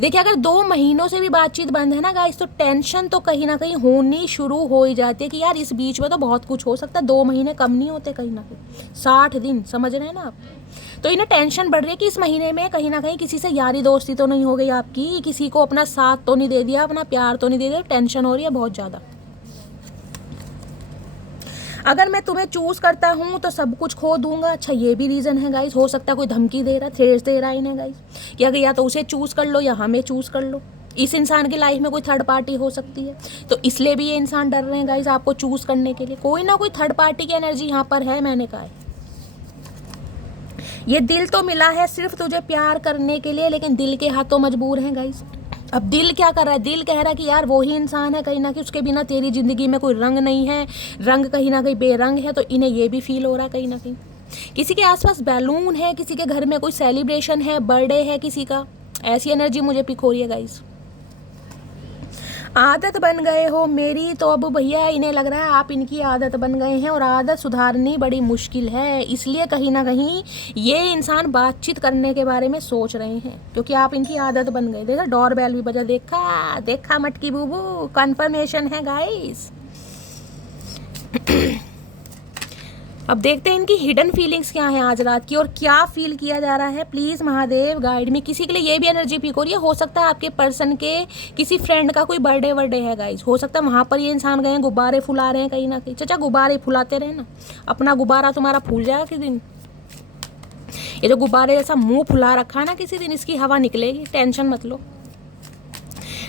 देखिए अगर 2 महीनों से भी बातचीत बंद है ना गाइस, तो टेंशन तो कहीं ना कहीं होनी शुरू हो ही जाती है कि यार इस बीच में तो बहुत कुछ हो सकता है। 2 महीने कम नहीं होते कहीं ना कहीं, 60 दिन, समझ रहे हैं ना आप। तो इन्हें टेंशन बढ़ रही है कि इस महीने में कहीं ना कहीं किसी से यारी दोस्ती तो नहीं हो गई आपकी, किसी को अपना साथ तो नहीं दे दिया, अपना प्यार तो नहीं दे दिया। टेंशन हो रही है बहुत ज़्यादा। अगर मैं तुम्हें चूज करता हूँ तो सब कुछ खो दूंगा। अच्छा ये भी रीज़न है गाइस, हो सकता है कोई धमकी दे रहा है, थ्रेट्स दे रहा है इन्हें गाइस, कि अगर या तो उसे चूज कर लो या हमें चूज कर लो। इस इंसान की लाइफ में कोई थर्ड पार्टी हो सकती है, तो इसलिए भी ये इंसान डर रहे हैं गाइस आपको चूज करने के लिए। कोई ना कोई थर्ड पार्टी की एनर्जी यहाँ पर है, मैंने कहा है। ये दिल तो मिला है सिर्फ तुझे प्यार करने के लिए, लेकिन दिल के हाथों मजबूर हैं गाइस। अब दिल क्या कर रहा है, दिल कह रहा है कि यार वो ही इंसान है कहीं ना कहीं, उसके बिना तेरी ज़िंदगी में कोई रंग नहीं है, रंग कहीं ना कहीं बेरंग है। तो इन्हें ये भी फील हो रहा है कहीं ना कहीं। किसी के आसपास बैलून है, किसी के घर में कोई सेलिब्रेशन है, बर्थडे है किसी का, ऐसी एनर्जी मुझे पिक हो रही है गाइस। आदत बन गए हो मेरी, तो अब भैया इन्हें लग रहा है आप इनकी आदत बन गए हैं, और आदत सुधारनी बड़ी मुश्किल है। इसलिए कहीं ना कहीं ये इंसान बातचीत करने के बारे में सोच रहे हैं, क्योंकि आप इनकी आदत बन गए। देखा डोर बेल भी बजा, देखा देखा मटकी बूबू, कंफर्मेशन है गाइस। अब देखते हैं इनकी हिडन फीलिंग्स क्या है आज रात की, और क्या फील किया जा रहा है। प्लीज़ महादेव गाइड में। किसी के लिए ये भी एनर्जी पिक हो रही है, हो सकता है आपके पर्सन के किसी फ्रेंड का कोई बर्थडे वर्डे है गाइज, हो सकता है वहाँ पर ये इंसान गए हैं, गुब्बारे फुला रहे हैं कहीं ना कहीं। चाचा गुब्बारे फुलाते रहे ना, अपना गुब्बारा तुम्हारा फूल जाएगा किसी दिन। ये जो गुब्बारे जैसा मुंह फुला रखा है ना, किसी दिन इसकी हवा निकलेगी, टेंशन मत लो।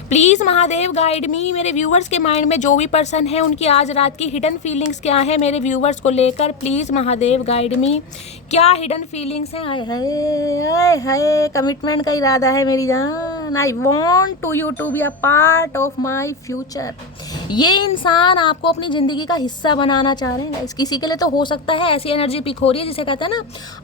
Please Mahadev guide me. मेरे व्यूवर्स के माइंड में जो भी पर्सन है उनकी आज रात की हिडन फीलिंग्स क्या है मेरे व्यूवर्स को लेकर। प्लीज़ महादेव गाइड मी। क्या हिडन फीलिंग्स हैं? हाय हाय हाय, कमिटमेंट का इरादा है मेरी जान। I want to you to be a part of my future. ये इंसान आपको अपनी ज़िंदगी का हिस्सा बनाना चाह रहे हैं। किसी के लिए तो हो सकता है ऐसी एनर्जी पिक हो रही है जिसे कहते हैं ना,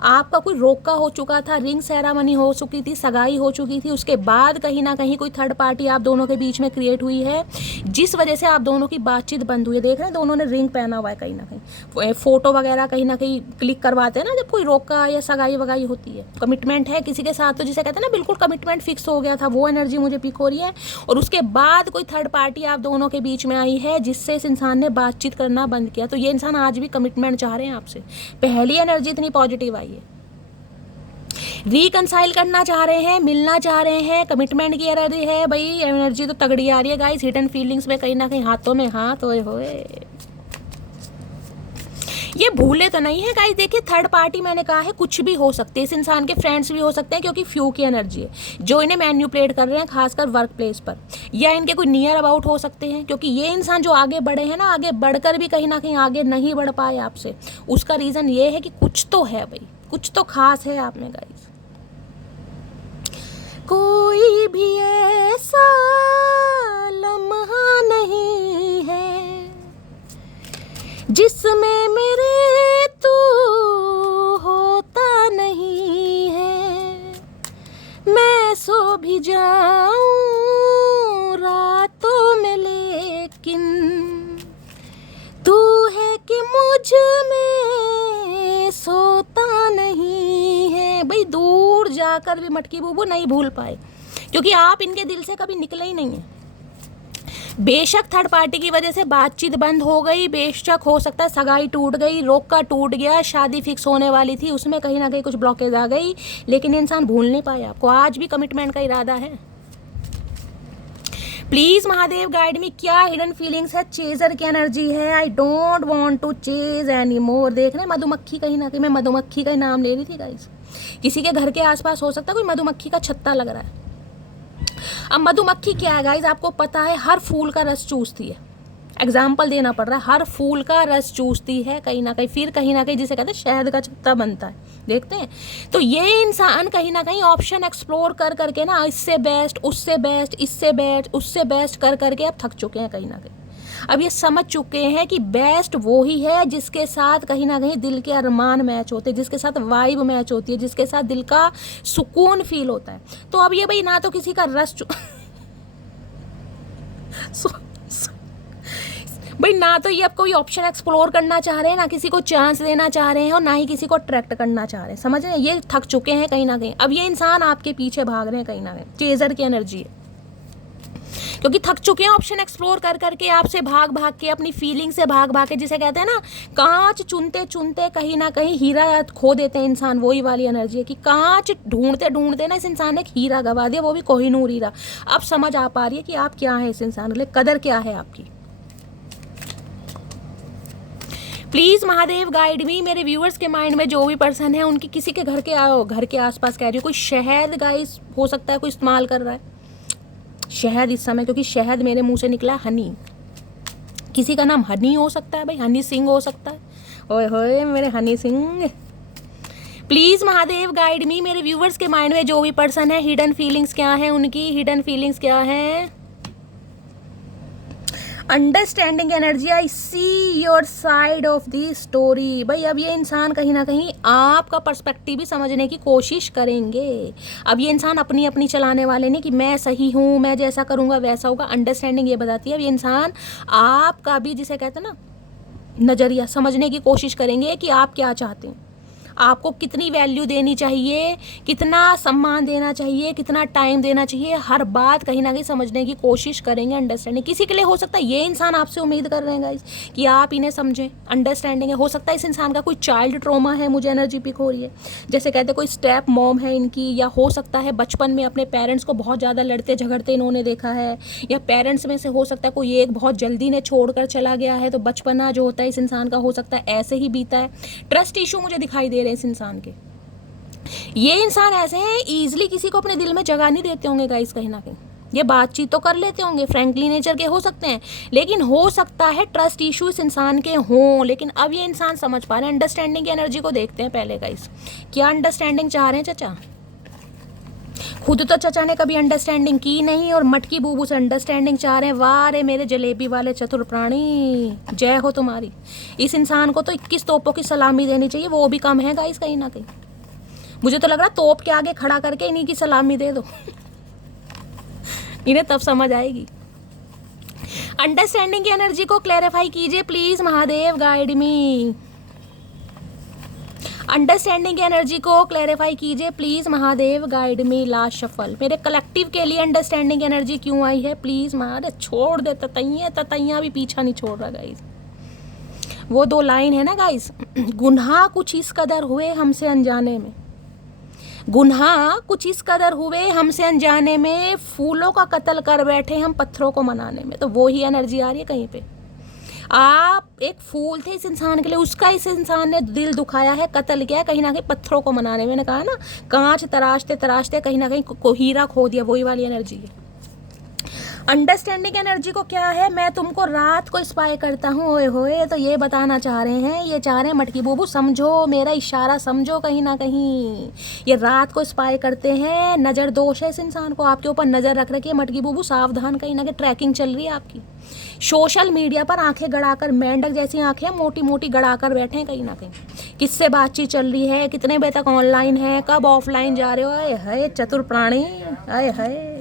आपका कोई रोका हो चुका था, रिंग सेरेमनी हो चुकी थी, सगाई हो चुकी थी, उसके बाद कहीं ना कहीं कोई थर्ड पार्टी आप दोनों के बीच में क्रिएट हुई है, जिस वजह से आप दोनों की बातचीत बंद हुई है। देख रहे हैं दोनों ने रिंग पहना हुआ है, कहीं ना कहीं फोटो वगैरह कहीं ना कहीं क्लिक करवाते हैं ना जब कोई रोका या सगाई वगाई होती है। कमिटमेंट है किसी के साथ, तो जिसे कहते हैं ना बिल्कुल कमिटमेंट फिक्स हो गया था, वो एनर्जी मुझे पिक हो रही है। और उसके बाद कोई थर्ड पार्टी आप दोनों के बीच में आई है जिससे इस इंसान ने बातचीत करना बंद किया। तो ये इंसान आज भी कमिटमेंट चाह रहे हैं आपसे। पहली एनर्जी इतनी पॉजिटिव आई है, रिकंसाइल करना चाह रहे हैं, मिलना चाह रहे हैं, कमिटमेंट की एनर्जी है भाई। एनर्जी तो तगड़ी आ रही है गाइस, हिडन फीलिंग्स में कहीं ना कहीं हाथों में हाथ होए होए। ये भूले तो नहीं है गाइस। देखिए थर्ड पार्टी मैंने कहा है कुछ भी हो सकते हैं, इस इंसान के फ्रेंड्स भी हो सकते हैं क्योंकि फ्यू की एनर्जी है जो इन्हें मैन्युपुलेट कर रहे हैं, खासकर वर्क प्लेस पर, या इनके कोई नियर अबाउट हो सकते हैं। क्योंकि ये इंसान जो आगे बढ़े हैं ना, आगे बढ़कर भी कहीं ना कहीं आगे नहीं बढ़ पाए आपसे, उसका रीज़न ये है कि कुछ तो है भाई, कुछ तो खास है आप में गाइस। कोई भी ऐसा लम्हा नहीं है जिसमें मेरे तू होता नहीं है। मैं सो भी जाऊं रातों में लेकिन तू है कि मुझ में सोता नहीं है। भाई दूर जाकर भी मटकी बूबू नहीं भूल पाए, क्योंकि आप इनके दिल से कभी निकले ही नहीं है। बेशक थर्ड पार्टी की वजह से बातचीत बंद हो गई, बेशक हो सकता है सगाई टूट गई, रोका टूट गया, शादी फिक्स होने वाली थी, उसमें कहीं ना कहीं कुछ ब्लॉकेज आ गई, लेकिन इंसान भूल नहीं पाया आपको। आज भी कमिटमेंट का इरादा है। प्लीज़ महादेव गाइड में। क्या हिडन फीलिंग्स है? चेजर की एनर्जी है। I don't want to chase any more. देख रहे हैं मधुमक्खी, कहीं ना कहीं मैं मधुमक्खी का नाम ले रही थी गाइस। किसी के घर के आसपास हो सकता है कोई मधुमक्खी का छत्ता लग रहा है। अब मधुमक्खी क्या है गाइस, आपको पता है हर फूल का रस चूसती है। एग्जाम्पल देना पड़ रहा है, हर फूल का रस चूसती है कहीं ना कहीं, फिर कहीं ना कहीं जिसे कहते हैं शहद का छत्ता बनता है। देखते हैं तो ये इंसान कहीं ना कहीं ऑप्शन एक्सप्लोर कर करके ना, इससे बेस्ट, उससे बेस्ट, इससे बेस्ट, उससे बेस्ट कर करके अब थक चुके हैं कहीं ना कहीं। अब ये समझ चुके हैं कि बेस्ट वो ही है जिसके साथ कहीं ना कहीं दिल के अरमान मैच होते हैं, जिसके साथ वाइब मैच होती है, जिसके साथ दिल का सुकून फील होता है। तो अब ये भाई ना तो किसी का रस भाई ना तो ये अब कोई ऑप्शन एक्सप्लोर करना चाह रहे हैं, ना किसी को चांस देना चाह रहे हैं, और ना ही किसी को अट्रैक्ट करना चाह रहे हैं। समझ रहे हैं, ये थक चुके हैं कहीं ना कहीं। अब ये इंसान आपके पीछे भाग रहे हैं कहीं ना कहीं, चेजर की एनर्जी है, क्योंकि थक चुके हैं ऑप्शन एक्सप्लोर कर करके, आपसे भाग भाग के, अपनी फीलिंग से भाग भाग के, जिसे कहते हैं ना कांच चुनते चुनते कहीं ना कहीं हीरा खो देते हैं इंसान। वही वाली एनर्जी है कि कांच ढूंढते ढूंढते ना इस इंसान ने एक हीरा गवा दिया, वो भी कोहिनूर हीरा। अब समझ आ पा रही है कि आप क्या है इस इंसान के लिए, कदर क्या है आपकी। Please Mahadev guide me. मेरे व्यूअर्स के माइंड में जो भी पर्सन है उनकी किसी के घर के आसपास कह रही हूँ, कोई शहद गाइस हो सकता है कोई इस्तेमाल कर रहा है शहद इस समय, क्योंकि शहद मेरे मुंह से निकला हनी। किसी का नाम हनी हो सकता है भाई, हनी सिंह हो सकता है। ओए होए मेरे Honey Singh. Please Mahadev guide me. मेरे व्यूअर्स के माइंड में जो भी पर्सन है, हिडन फीलिंग्स क्या है उनकी, हिडन फीलिंग्स क्या है। Understanding energy, I see your side of the story. भाई अब ये इंसान कहीं ना कहीं आपका पर्सपेक्टिव भी समझने की कोशिश करेंगे। अब ये इंसान अपनी अपनी चलाने वाले नहीं कि मैं सही हूँ, मैं जैसा करूँगा वैसा होगा। अंडरस्टैंडिंग ये बताती है अब ये इंसान आपका भी, जिसे कहते हैं ना, नज़रिया समझने की कोशिश करेंगे कि आप क्या चाहते हैं। आपको कितनी वैल्यू देनी चाहिए, कितना सम्मान देना चाहिए, कितना टाइम देना चाहिए, हर बात कहीं ना कहीं समझने की कोशिश करेंगे, अंडरस्टैंडिंग। किसी के लिए हो सकता है ये इंसान आपसे उम्मीद कर रहे हैं गाइस कि आप इन्हें समझें, अंडरस्टैंडिंग है। हो सकता है इस इंसान का कोई चाइल्ड ट्रॉमा है, मुझे एनर्जी पिक हो रही है, जैसे कहते हैं कोई स्टेप मॉम है इनकी, या हो सकता है बचपन में अपने पेरेंट्स को बहुत ज़्यादा लड़ते झगड़ते इन्होंने देखा है, या पेरेंट्स में से हो सकता है कोई एक बहुत जल्दी ने छोड़कर चला गया है, तो बचपना जो होता है इस इंसान का हो सकता है ऐसे ही बीता है। ट्रस्ट इशू मुझे दिखाई दे रहे हैं इस इंसान के। ये इंसान ऐसे हैं ईजिली किसी को अपने दिल में जगह नहीं देते होंगे गाइस, कहीं ना कहीं ये बातचीत तो कर लेते होंगे, फ्रैंकली नेचर के हो सकते हैं, लेकिन हो सकता है ट्रस्ट इशू इस इंसान के हों। लेकिन अब ये इंसान समझ पा रहे हैं, अंडरस्टैंडिंग की एनर्जी को देखते हैं पहले गाइस, क्या अंडरस्टैंडिंग चाह रहे हैं चचा। खुद तो चचा ने कभी अंडरस्टैंडिंग की नहीं और मटकी बूबू से अंडरस्टैंडिंग चाह रहे हैं। वाह रे मेरे जलेबी वाले चतुर प्राणी, जय हो तुम्हारी। इस इंसान को तो 21 तोपों की सलामी देनी चाहिए, वो भी कम है गाइस कहीं ना कहीं। मुझे तो लग रहा तोप के आगे खड़ा करके इन्हीं की सलामी दे दो इन्हें तब समझ आएगी। अंडरस्टैंडिंग की एनर्जी को क्लैरिफाई कीजिए please Mahadev, guide me. Understanding की एनर्जी को क्लैरिफाई कीजिए please Mahadev, guide me. Last shuffle मेरे कलेक्टिव के लिए अंडरस्टैंडिंग एनर्जी क्यों आई है प्लीज महादेव। छोड़ दे ततैया भी पीछा नहीं छोड़ रहा गाइस। वो 2 लाइन है ना गाइस, गुनाह कुछ इस कदर हुए हमसे अनजाने में, गुनाह कुछ इस कदर हुए हमसे अनजाने में, फूलों का कत्ल कर बैठे हम पत्थरों को मनाने में। तो वो ही एनर्जी आ रही है कहीं पे। आप एक फूल थे इस इंसान के लिए, उसका इस इंसान ने दिल दुखाया है, कत्ल किया है कहीं ना कहीं पत्थरों को मनाने में। मैंने कहा ना कांच तराशते तराशते कहीं ना कहीं हीरा खो दिया, वही वाली एनर्जी है। अंडरस्टैंडिंग एनर्जी को क्या है, मैं तुमको रात को स्पाई करता हूँ, ओए होए। तो ये बताना चाह रहे हैं, ये चाह रहे हैं मटकी बूबू समझो मेरा इशारा, समझो कहीं ना कहीं ये रात को स्पाई करते हैं। नज़र दोष है इस इंसान को, आपके ऊपर नज़र रख रखी है मटकी बूबू, सावधान, कहीं ना कहीं ट्रैकिंग चल रही है आपकी। सोशल मीडिया पर आंखें गड़ाकर, मेंढक जैसी आंखें मोटी मोटी गड़ाकर बैठे हैं कहीं ना कहीं। किससे बातचीत चल रही है, कितने बजे तक ऑनलाइन है, कब ऑफलाइन जा रहे हो, आए हाय चतुर प्राणी, आए हाय।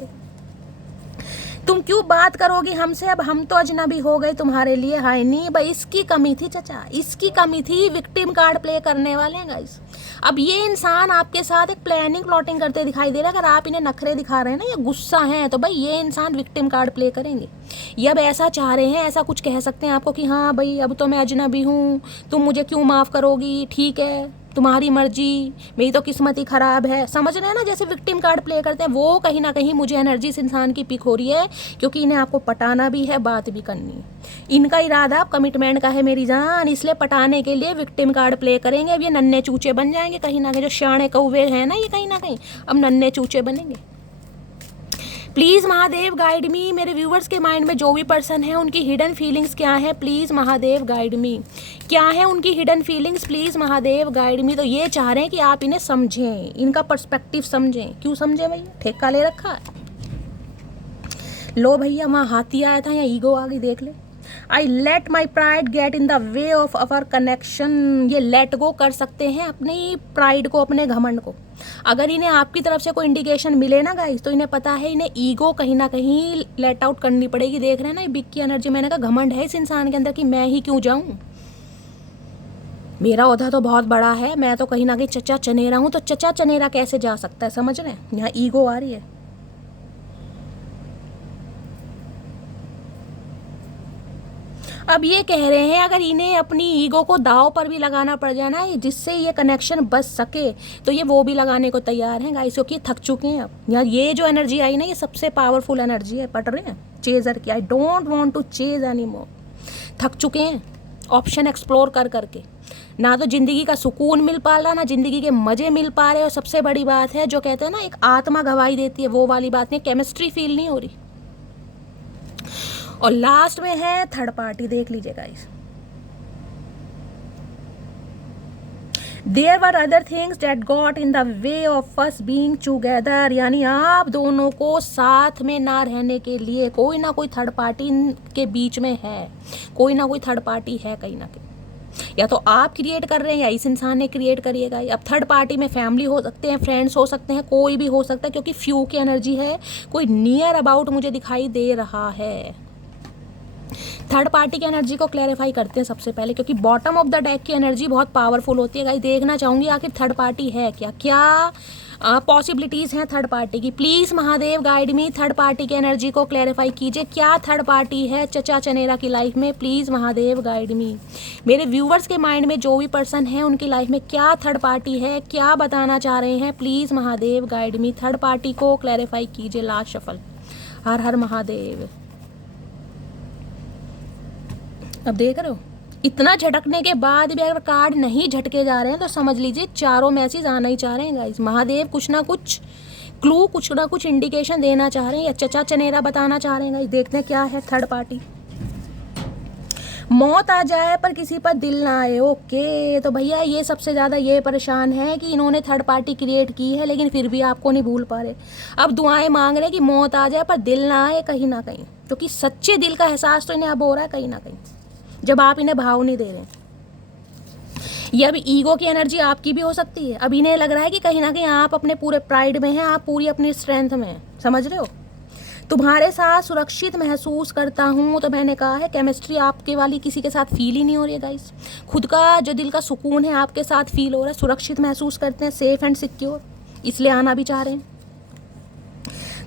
तुम क्यों बात करोगी हमसे, अब हम तो अजनबी हो गए तुम्हारे लिए। हाय नहीं भाई, इसकी कमी थी चचा, इसकी कमी थी, विक्टिम कार्ड प्ले करने वाले हैं गाइस। अब ये इंसान आपके साथ एक प्लानिंग प्लॉटिंग करते दिखाई दे रहा है। अगर आप इन्हें नखरे दिखा रहे हैं ना या गुस्सा है, तो भाई ये इंसान विक्टिम कार्ड प्ले करेंगे। ये अब ऐसा चाह रहे हैं, ऐसा कुछ कह सकते हैं आपको कि हाँ भाई अब तो मैं अजनबी हूँ, तुम मुझे क्यों माफ़ करोगी, ठीक है तुम्हारी मर्जी, मेरी तो किस्मत ही ख़राब है। समझ रहे हैं ना, जैसे विक्टिम कार्ड प्ले करते हैं, वो कहीं ना कहीं मुझे एनर्जी इस इंसान की पिक हो रही है, क्योंकि इन्हें आपको पटाना भी है, बात भी करनी है। इनका इरादा अब कमिटमेंट का है मेरी जान, इसलिए पटाने के लिए विक्टिम कार्ड प्ले करेंगे। अब ये नन्हे चूचे बन जाएंगे कहीं ना कहीं, जो शाणे कौवे हैं ना ये कहीं ना कहीं अब नन्हे चूचे बनेंगे। Please Mahadev guide me. मेरे व्यूवर्स के माइंड में जो भी पर्सन है उनकी हिडन फीलिंग्स क्या है, प्लीज़ महादेव गाइड मी। क्या है उनकी hidden feelings, please Mahadev guide मी। तो ये चाह रहे हैं कि आप इन्हें समझें, इनका पर्सपेक्टिव समझें। क्यों समझें भैया, ठेका ले रखा है। लो भैया वहाँ हाथी आया था या ईगो आ गई, देख ले। I let my pride get in the way of our connection. ये लेट गो कर सकते हैं अपनी प्राइड को, अपने घमंड को। अगर इन्हें आपकी तरफ से कोई इंडिकेशन मिले ना गाइस, तो इन्हें पता है इन्हें ईगो कहीं ना कहीं लेट आउट करनी पड़ेगी। देख रहे हैं ना ये बिग की एनर्जी, मैंने कहा घमंड है इस इंसान के अंदर कि मैं ही क्यों जाऊं, मेरा ओहदा तो बहुत बड़ा है, मैं तो कहीं ना कहीं चचा चनेरा हूं, तो चचा चनेरा कैसे जा सकता है, समझ रहे हैं। यहाँ ईगो आ रही है। अब ये कह रहे हैं अगर इन्हें अपनी ईगो को दाव पर भी लगाना पड़ जाए ना, जिससे ये कनेक्शन बच सके, तो ये वो भी लगाने को तैयार हैं गाइस, क्योंकि थक चुके हैं अब। यार ये जो एनर्जी आई ना, ये सबसे पावरफुल एनर्जी है, पढ़ रहे हैं चेजर की। I don't want to chase any more. थक चुके हैं ऑप्शन एक्सप्लोर कर करके, ना तो ज़िंदगी का सुकून मिल पा रहा, ना ज़िंदगी के मज़े मिल पा रहे। और सबसे बड़ी बात है जो कहते हैं ना एक आत्मा गवाही देती है, वो वाली बात नहीं, केमिस्ट्री फील नहीं हो रही। और लास्ट में है थर्ड पार्टी, देख लीजिए guys. There were other things that got in the way of us being together. यानी आप दोनों को साथ में ना रहने के लिए कोई ना कोई थर्ड पार्टी के बीच में है, कोई ना कोई थर्ड पार्टी है कहीं ना कहीं। या तो आप क्रिएट कर रहे हैं या इस इंसान ने क्रिएट करिएगा। अब थर्ड पार्टी में फैमिली हो सकते हैं, फ्रेंड्स हो सकते हैं, कोई भी हो सकता है, क्योंकि फ्यू की एनर्जी है। कोई नियर अबाउट मुझे दिखाई दे रहा है। थर्ड पार्टी की एनर्जी को क्लैरिफाई करते हैं सबसे पहले, क्योंकि बॉटम ऑफ द डेक की एनर्जी बहुत पावरफुल होती है गाइस। देखना चाहूँगी आखिर थर्ड पार्टी है क्या, क्या पॉसिबिलिटीज़ हैं थर्ड पार्टी की। Please Mahadev guide me, third party की एनर्जी को क्लैरिफाई कीजिए। क्या थर्ड पार्टी है चचा चनेरा की लाइफ में? Please Mahadev guide me. मेरे व्यूवर्स के माइंड में जो भी पर्सन है उनकी लाइफ में क्या थर्ड पार्टी है, क्या बताना चाह रहे हैं, please Mahadev guide me. Third party को क्लैरिफाई कीजिए। Last shuffle. हर हर महादेव। अब देख रहे हो, इतना झटकने के बाद भी अगर कार्ड नहीं झटके जा रहे हैं तो समझ लीजिए चारों मैसेज आना ही चाह रहे हैं गाइस। महादेव कुछ ना कुछ क्लू, कुछ ना कुछ इंडिकेशन देना चाह रहे हैं, या चचा चनेरा बताना चाह रहे हैं गाइस। देखते हैं क्या है थर्ड पार्टी। मौत आ जाए पर किसी पर दिल ना आए। ओके, तो भैया ये सबसे ज़्यादा ये परेशान है कि इन्होंने थर्ड पार्टी क्रिएट की है लेकिन फिर भी आपको नहीं भूल पा रहे। अब दुआएं मांग रहे कि मौत आ जाए पर दिल ना आए कहीं ना कहीं, क्योंकि सच्चे दिल का एहसास तो इन्हें अब हो रहा है कहीं ना कहीं, जब आप इन्हें भाव नहीं दे रहे हैं। ये अभी ईगो की एनर्जी आपकी भी हो सकती है। अब इन्हें लग रहा है कि कहीं ना कहीं आप अपने पूरे प्राइड में हैं, आप पूरी अपनी स्ट्रेंथ में हैं, समझ रहे हो। तुम्हारे साथ सुरक्षित महसूस करता हूँ, तो मैंने कहा है केमिस्ट्री आपके वाली किसी के साथ फील ही नहीं हो रही है गाइस। खुद का जो दिल का सुकून है आपके साथ फील हो रहा है, सुरक्षित महसूस करते हैं, सेफ एंड सिक्योर, इसलिए आना भी चाह रहे हैं।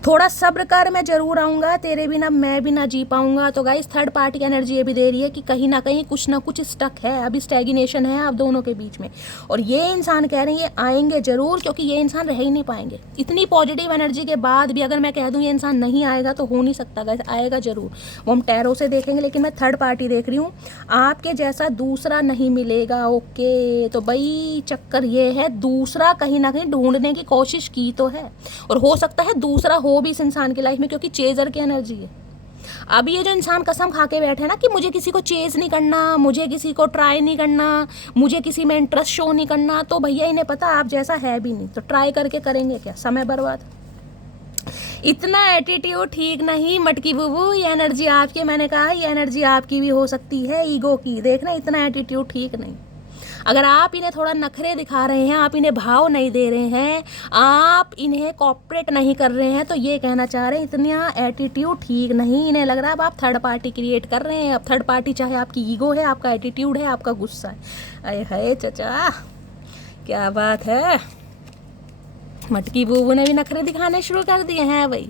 थोड़ा सब्र कर, मैं जरूर आऊँगा, तेरे बिना मैं भी ना जी पाऊँगा। तो गाइस थर्ड पार्टी की एनर्जी ये भी दे रही है कि कहीं ना कहीं कुछ ना कुछ स्टक है, अभी स्टैग्नेशन है आप दोनों के बीच में। और ये इंसान कह रहे हैं ये आएंगे ज़रूर, क्योंकि ये इंसान रह ही नहीं पाएंगे। इतनी पॉजिटिव एनर्जी के बाद भी अगर मैं कह दूँ ये इंसान नहीं आएगा तो हो नहीं सकता गाइस, आएगा ज़रूर। वो हम टैरो से देखेंगे, लेकिन मैं थर्ड पार्टी देख रही हूँ। आपके जैसा दूसरा नहीं मिलेगा। ओके, तो भाई चक्कर ये है, दूसरा कहीं ना कहीं ढूंढने की कोशिश की तो है, और हो सकता है दूसरा हो भी इस इंसान की लाइफ में, क्योंकि चेजर की एनर्जी है। अब ये जो इंसान कसम खा के बैठे ना कि मुझे किसी को चेज नहीं करना, मुझे किसी को ट्राई नहीं करना, मुझे किसी में इंटरेस्ट शो नहीं करना, तो भैया इन्हें पता आप जैसा है भी नहीं, तो ट्राई करके करेंगे क्या, समय बर्बाद। इतना एटीट्यूड ठीक नहीं मटकी बुबू, ये एनर्जी आपकी, मैंने कहा ये एनर्जी आपकी भी हो सकती है, ईगो की। देखना इतना एटीट्यूड ठीक नहीं। अगर आप इन्हें थोड़ा नखरे दिखा रहे हैं, आप इन्हें भाव नहीं दे रहे हैं, आप इन्हें कॉपरेट नहीं कर रहे हैं, तो ये कहना चाह रहे हैं इतना एटीट्यूड ठीक नहीं। इन्हें लग रहा है अब आप थर्ड पार्टी क्रिएट कर रहे हैं। अब थर्ड पार्टी चाहे आपकी ईगो है, आपका एटीट्यूड है, आपका गुस्सा है। अरे है चचा, क्या बात है, मटकी बूबू ने भी नखरे दिखाने शुरू कर दिए हैं भाई।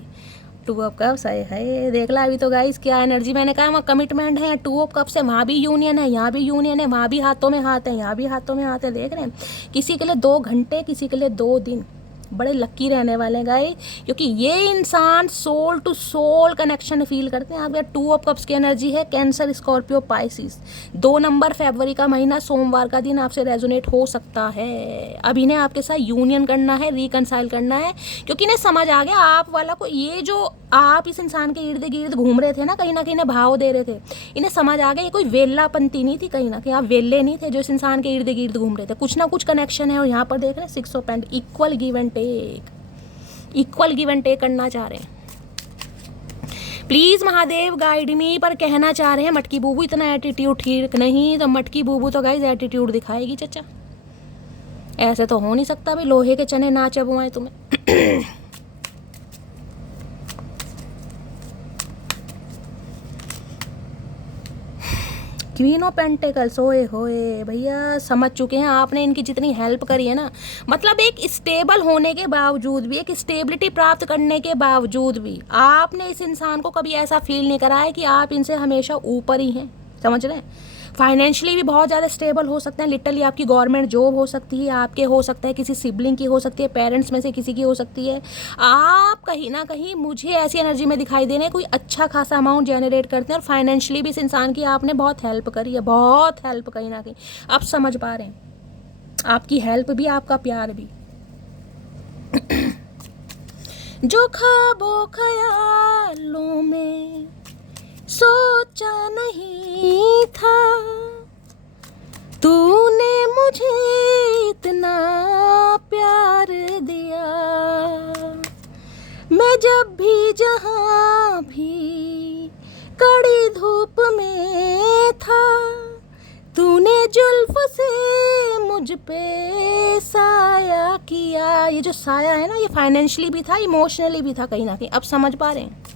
टू ऑफ कप्स है, देख ला अभी तो गाइस क्या एनर्जी, मैंने कहा वहाँ कमिटमेंट है। टू ऑफ कप्स है, वहाँ भी यूनियन है, यहाँ भी यूनियन है, वहाँ भी हाथों में हाथ है, यहाँ भी हाथों में हाथ है। देख रहे हैं, किसी के लिए 2 घंटे, किसी के लिए 2 दिन, बड़े लक्की रहने वाले हैं गाइस, क्योंकि ये इंसान soul to soul connection feel करते हैं। आपके 2 ऑफ कप्स की एनर्जी है, कैंसर, स्कॉर्पियो, पाइसिस। 2 नंबर फरवरी का महीना, सोमवार का दिन आपसे रेजोनेट हो सकता है। अब इन्हें आपके साथ यूनियन करना है, रिकनसाइल करना है, क्योंकि इन्हें समझ आ गया आप वाला को, ये जो आप इस इंसान के इर्द गिर्द घूम रहे थे ना कहीं इन्हें भाव दे रहे थे, इन्हें समझ आ गया ये कोई वेल्लापंती नहीं थी, कहीं ना कहीं आप वेल्ले नहीं थे जो इस इंसान के इर्द गिर्द घूम रहे थे, कुछ ना कुछ कनेक्शन है। और यहाँ पर देख रहे हैं 6 of pent, equal give and take, equal give and take करना चाह रहे हैं। प्लीज़ महादेव गाइड मी, पर कहना चाह रहे हैं मटकी बूबू इतना एटीट्यूड ठीक नहीं। तो मटकी बूबू तो गाइस एटीट्यूड दिखाएगी चचा, ऐसे तो हो नहीं सकता भाई, लोहे के चने ना चबुआएं तुम्हें। क्वीन ऑफ पेंटिकल्स, ओए होए भैया समझ चुके हैं आपने इनकी जितनी हेल्प करी है ना, मतलब एक स्टेबल होने के बावजूद भी, एक स्टेबिलिटी प्राप्त करने के बावजूद भी आपने इस इंसान को कभी ऐसा फील नहीं कराया कि आप इनसे हमेशा ऊपर ही हैं, समझ रहे हैं। फाइनेंशियली भी बहुत ज़्यादा स्टेबल हो सकते हैं, लिटरली आपकी गवर्नमेंट जॉब हो सकती है, आपके हो सकता है किसी सिबलिंग की हो सकती है, पेरेंट्स में से किसी की हो सकती है। आप कहीं ना कहीं मुझे ऐसी एनर्जी में दिखाई दे रहे हैं, कोई अच्छा खासा अमाउंट जनरेट करते हैं, और फाइनेंशियली भी इस इंसान की आपने बहुत हेल्प करी है, बहुत हेल्प कहीं ना कहीं। आप समझ पा रहे हैं, आपकी हेल्प भी, आपका प्यार भी। जो ख्वाबों ख्यालों में सोचा नहीं था, तूने मुझे इतना प्यार दिया। मैं जब भी जहाँ भी कड़ी धूप में था, तूने जुल्फ से मुझ पे साया किया। ये जो साया है ना, ये फाइनेंशियली भी था, इमोशनली भी था कहीं ना कहीं। अब समझ पा रहे हैं।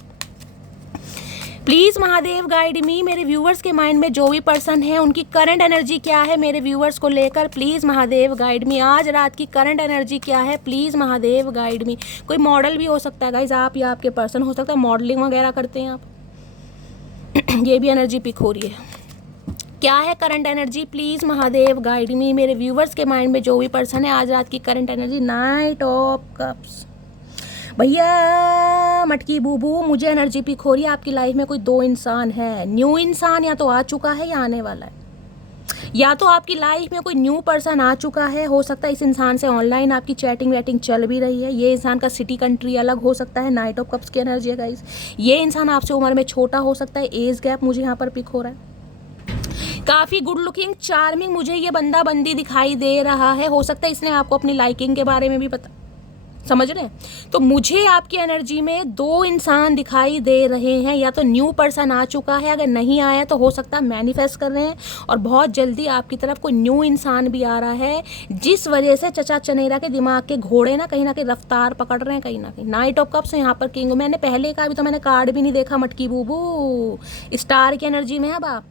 प्लीज़ महादेव गाइड मी, मेरे व्यूवर्स के माइंड में जो भी पर्सन है उनकी करंट एनर्जी क्या है मेरे व्यूवर्स को लेकर, प्लीज़ महादेव गाइड मी। आज रात की करंट एनर्जी क्या है, प्लीज़ महादेव गाइड मी। कोई मॉडल भी हो सकता है गाइज, आप या आपके पर्सन हो सकता है, मॉडलिंग वगैरह करते हैं आप ये भी एनर्जी पिक हो रही है। क्या है current energy, please Mahadev guide me, मेरे व्यूवर्स के माइंड में जो भी पर्सन है आज रात की current energy. Knight of cups. भैया मटकी बूबू, मुझे एनर्जी पिक हो रही है आपकी लाइफ में कोई दो इंसान है। न्यू इंसान या तो आ चुका है या आने वाला है, या तो आपकी लाइफ में कोई न्यू पर्सन आ चुका है। हो सकता है इस इंसान से ऑनलाइन आपकी चैटिंग वैटिंग चल भी रही है। ये इंसान का सिटी कंट्री अलग हो सकता है। नाइट ऑफ कप्स की एनर्जी है गाइस। ये इंसान आपसे उम्र में छोटा हो सकता है। एज गैप मुझे यहाँ पर पिक हो रहा है। काफ़ी गुड लुकिंग चार्मिंग मुझे ये बंदा बंदी दिखाई दे रहा है। हो सकता है इसने आपको अपनी लाइकिंग के बारे में भी पता, समझ रहे हैं। तो मुझे आपकी एनर्जी में दो इंसान दिखाई दे रहे हैं। या तो न्यू पर्सन आ चुका है, अगर नहीं आया तो हो सकता है मैनिफेस्ट कर रहे हैं, और बहुत जल्दी आपकी तरफ कोई न्यू इंसान भी आ रहा है, जिस वजह से चचा चनेरा के दिमाग के घोड़े ना कहीं रफ्तार पकड़ रहे हैं कहीं ना कहीं। नाइट ऑफ कप्स यहाँ पर किंग। मैंने पहले कहा, अभी तो मैंने कार्ड भी नहीं देखा मटकी बूबू। स्टार की एनर्जी में अब आप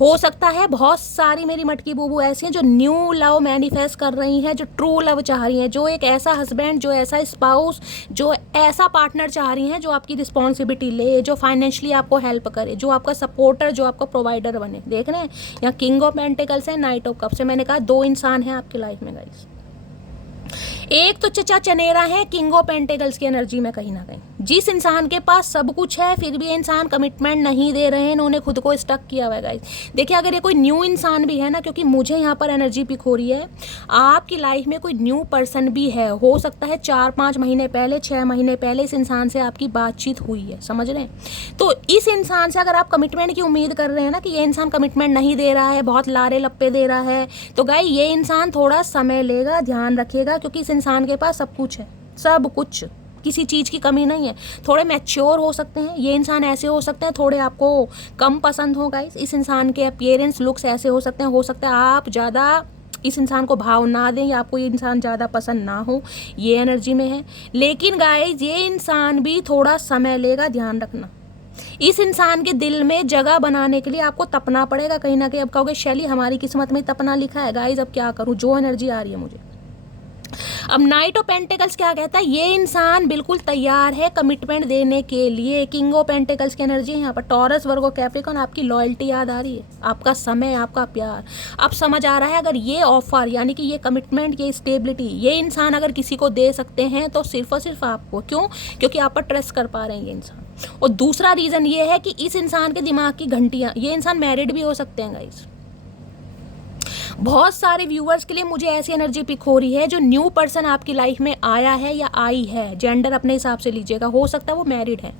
हो सकता है बहुत सारी मेरी मटकी बूबू ऐसी हैं जो न्यू लव मैनिफेस्ट कर रही हैं, जो ट्रू लव चाह रही हैं, जो एक ऐसा हस्बैंड, जो ऐसा स्पाउस, जो ऐसा पार्टनर चाह रही हैं जो आपकी रिस्पॉन्सिबिलिटी ले, जो फाइनेंशियली आपको हेल्प करे, जो आपका सपोर्टर, जो आपका प्रोवाइडर बने। देख रहे हैं यहाँ किंग ऑफ पेंटिकल्स है, नाइट ऑफ कप्स है। मैंने कहा दो इंसान हैं आपकी लाइफ में गाइस। एक तो चचा चनेरा है किंग ऑफ पेंटिकल्स की एनर्जी में कहीं ना कहीं। जिस इंसान के पास सब कुछ है फिर भी इंसान कमिटमेंट नहीं दे रहे हैं, इन्होंने खुद को स्टक किया हुआ है गाइस। देखिए अगर ये कोई न्यू इंसान भी है ना, क्योंकि मुझे यहाँ पर एनर्जी पिक हो रही है, आपकी लाइफ में कोई न्यू पर्सन भी है। हो सकता है 4-5 महीने पहले, 6 महीने पहले इस इंसान से आपकी बातचीत हुई है, समझ रहे हैं। तो इस इंसान से अगर आप कमिटमेंट की उम्मीद कर रहे हैं ना कि ये इंसान कमिटमेंट नहीं दे रहा है, बहुत लारे लप्पे दे रहा है, तो गाइस ये इंसान थोड़ा समय लेगा, ध्यान रखिएगा, क्योंकि इस इंसान के पास सब कुछ है, सब कुछ, किसी चीज़ की कमी नहीं है। थोड़े मैच्योर हो सकते हैं ये इंसान, ऐसे हो सकते हैं थोड़े आपको कम पसंद हो गाइस। इस इंसान के अपीयरेंस लुक्स ऐसे हो सकते हैं। हो सकता है आप ज़्यादा इस इंसान को भाव ना दें या आपको ये इंसान ज़्यादा पसंद ना हो, ये एनर्जी में है। लेकिन गाइस ये इंसान भी थोड़ा समय लेगा, ध्यान रखना। इस इंसान के दिल में जगह बनाने के लिए आपको तपना पड़ेगा कहीं ना कहीं। अब कहोगे शैली हमारी किस्मत में तपना लिखा है गाइस, अब क्या करूँ, जो एनर्जी आ रही है मुझे। अब नाइट ऑफ पेंटिकल्स क्या कहता है, ये इंसान बिल्कुल तैयार है कमिटमेंट देने के लिए। किंग ऑफ पेंटिकल्स की एनर्जी है यहाँ पर। टॉरस, वर्गो, कैप्रिकॉर्न, आपकी लॉयल्टी याद आ रही है, आपका समय, आपका प्यार। अब समझ आ रहा है अगर ये ऑफर यानी कि ये कमिटमेंट, ये स्टेबिलिटी ये इंसान अगर किसी को दे सकते हैं तो सिर्फ और सिर्फ आपको। क्यों? क्योंकि आप पर ट्रस्ट कर पा रहे हैं ये इंसान। और दूसरा रीज़न ये है कि इस इंसान के दिमाग की घंटियाँ, ये इंसान मैरिड भी हो सकते हैं गाइस। बहुत सारे व्यूवर्स के लिए मुझे ऐसी एनर्जी पिक हो रही है, जो न्यू पर्सन आपकी लाइफ में आया है या आई है, जेंडर अपने हिसाब से लीजिएगा। हो सकता है वो मैरिड है,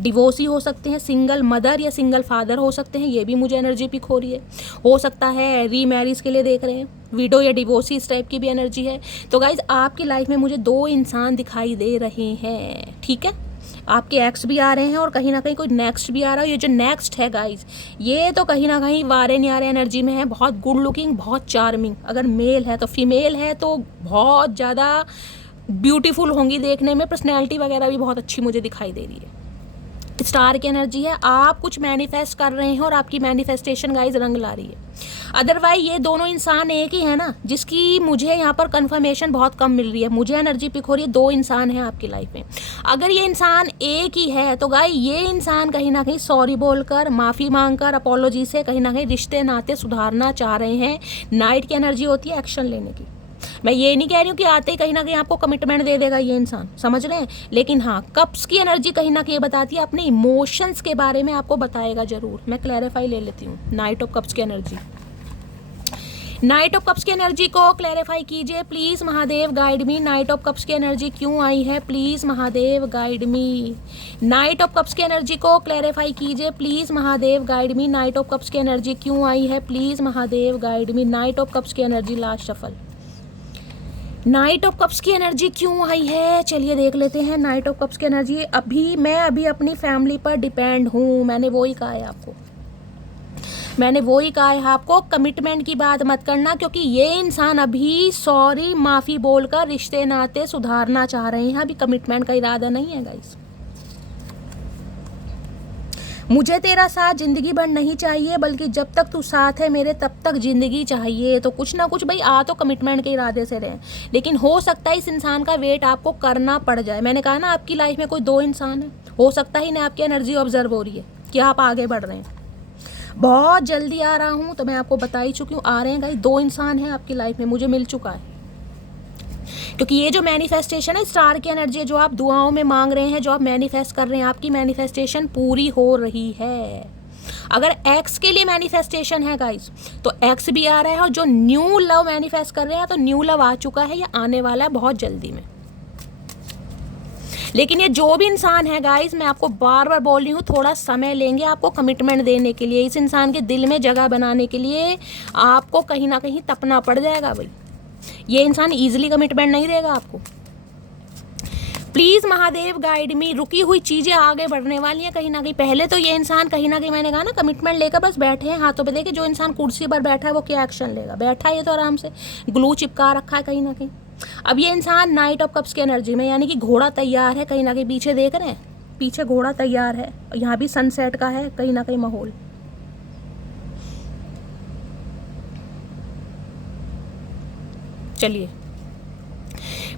डिवोर्सी हो सकते हैं, सिंगल मदर या सिंगल फादर हो सकते हैं, ये भी मुझे एनर्जी पिक हो रही है। हो सकता है री मैरिज के लिए देख रहे हैं, विडो या डिवोर्सी, इस टाइप की भी एनर्जी है। तो गाइज आपकी लाइफ में मुझे दो इंसान दिखाई दे रहे हैं, ठीक है। आपके एक्स भी आ रहे हैं और कहीं ना कहीं कोई नेक्स्ट भी आ रहा है। ये जो नेक्स्ट है गाइज, ये तो कहीं ना कहीं वारे न्यारे एनर्जी में है। बहुत गुड लुकिंग, बहुत चार्मिंग। अगर मेल है तो, फीमेल है तो बहुत ज़्यादा ब्यूटीफुल होंगी देखने में। पर्सनैलिटी वगैरह भी बहुत अच्छी मुझे दिखाई दे रही है। स्टार की एनर्जी है, आप कुछ मैनिफेस्ट कर रहे हैं और आपकी मैनिफेस्टेशन गाइज रंग ला रही है। अदरवाइज ये दोनों इंसान एक ही है ना, जिसकी मुझे यहाँ पर कंफर्मेशन बहुत कम मिल रही है। मुझे एनर्जी पिक हो रही है दो इंसान हैं आपकी लाइफ में। अगर ये इंसान एक ही है तो गाइस ये इंसान कहीं ना कहीं सॉरी बोलकर, माफ़ी मांगकर, अपोलॉजी से कहीं ना कहीं रिश्ते नाते सुधारना चाह रहे हैं। नाइट की एनर्जी होती है एक्शन लेने की। मैं ये नहीं कह रही हूँ कि आते ही कहीं ना कहीं आपको कमिटमेंट दे देगा ये इंसान, समझ रहे हैं। लेकिन हाँ, कप्स की एनर्जी कहीं ना कहीं बताती है, अपने इमोशंस के बारे में आपको बताएगा ज़रूर। मैं क्लैरिफाई ले लेती हूँ नाइट ऑफ कप्स की एनर्जी। नाइट ऑफ कप्स की एनर्जी को क्लैरिफाई कीजिए please Mahadev guide me. Knight of cups की एनर्जी क्यों आई है, please Mahadev guide me. Knight of cups की एनर्जी को क्लैरिफाई कीजिए please Mahadev guide me. Knight of cups की एनर्जी क्यों आई है, please Mahadev guide me. Knight of cups की energy, last shuffle. Knight of cups की एनर्जी क्यों आई है, चलिए देख लेते हैं। नाइट ऑफ कप्स की एनर्जी, मैं अभी अपनी फैमिली पर डिपेंड हूँ। मैंने वो ही कहा है आपको, मैंने वो ही कहा है आपको, कमिटमेंट की बात मत करना, क्योंकि ये इंसान अभी सॉरी, माफ़ी बोलकर रिश्ते नाते सुधारना चाह रहे हैं। अभी कमिटमेंट का इरादा नहीं है गाइस। मुझे तेरा साथ जिंदगी भर नहीं चाहिए, बल्कि जब तक तू साथ है मेरे तब तक जिंदगी चाहिए। तो कुछ ना कुछ भाई आ तो कमिटमेंट के इरादे से रहे, लेकिन हो सकता है इस इंसान का वेट आपको करना पड़ जाए। मैंने कहा ना आपकी लाइफ में कोई 2 इंसान है, हो सकता ही नहीं आपकी एनर्जी ऑब्जर्व हो रही है कि आप आगे बढ़ रहे हैं। बहुत जल्दी आ रहा हूँ, तो मैं आपको बता ही चुकी हूँ आ रहे हैं गाइस। 2 इंसान हैं आपकी लाइफ में, मुझे मिल चुका है। क्योंकि ये जो मैनिफेस्टेशन है स्टार की एनर्जी है, जो आप दुआओं में मांग रहे हैं, जो आप मैनिफेस्ट कर रहे हैं, आपकी मैनिफेस्टेशन पूरी हो रही है। अगर एक्स के लिए मैनिफेस्टेशन है गाइस, तो एक्स भी आ रहा है, और जो न्यू लव मैनिफेस्ट कर रहे हैं तो न्यू लव आ चुका है, या आने वाला है बहुत जल्दी में। लेकिन ये जो भी इंसान है गाइस, मैं आपको बार बार बोल रही हूँ, थोड़ा समय लेंगे आपको कमिटमेंट देने के लिए। इस इंसान के दिल में जगह बनाने के लिए आपको कहीं ना कहीं तपना पड़ जाएगा भाई। ये इंसान इजीली कमिटमेंट नहीं देगा आपको। प्लीज़ महादेव गाइड मी, रुकी हुई चीज़ें आगे बढ़ने वाली हैं कहीं ना कहीं। पहले तो ये इंसान कहीं ना कहीं, मैंने कहा ना, कमिटमेंट लेकर बस बैठे हैं हाथों पे। देखिए जो इंसान कुर्सी पर बैठा है वो क्या एक्शन लेगा, बैठा है ये तो आराम से, ग्लू चिपका रखा है कहीं ना कहीं। अब ये इंसान नाइट ऑफ कप्स की एनर्जी में, यानी कि घोड़ा तैयार है कहीं ना कहीं, पीछे देख रहे हैं, पीछे घोड़ा तैयार है, यहाँ भी सनसेट का है कहीं ना कहीं माहौल। चलिए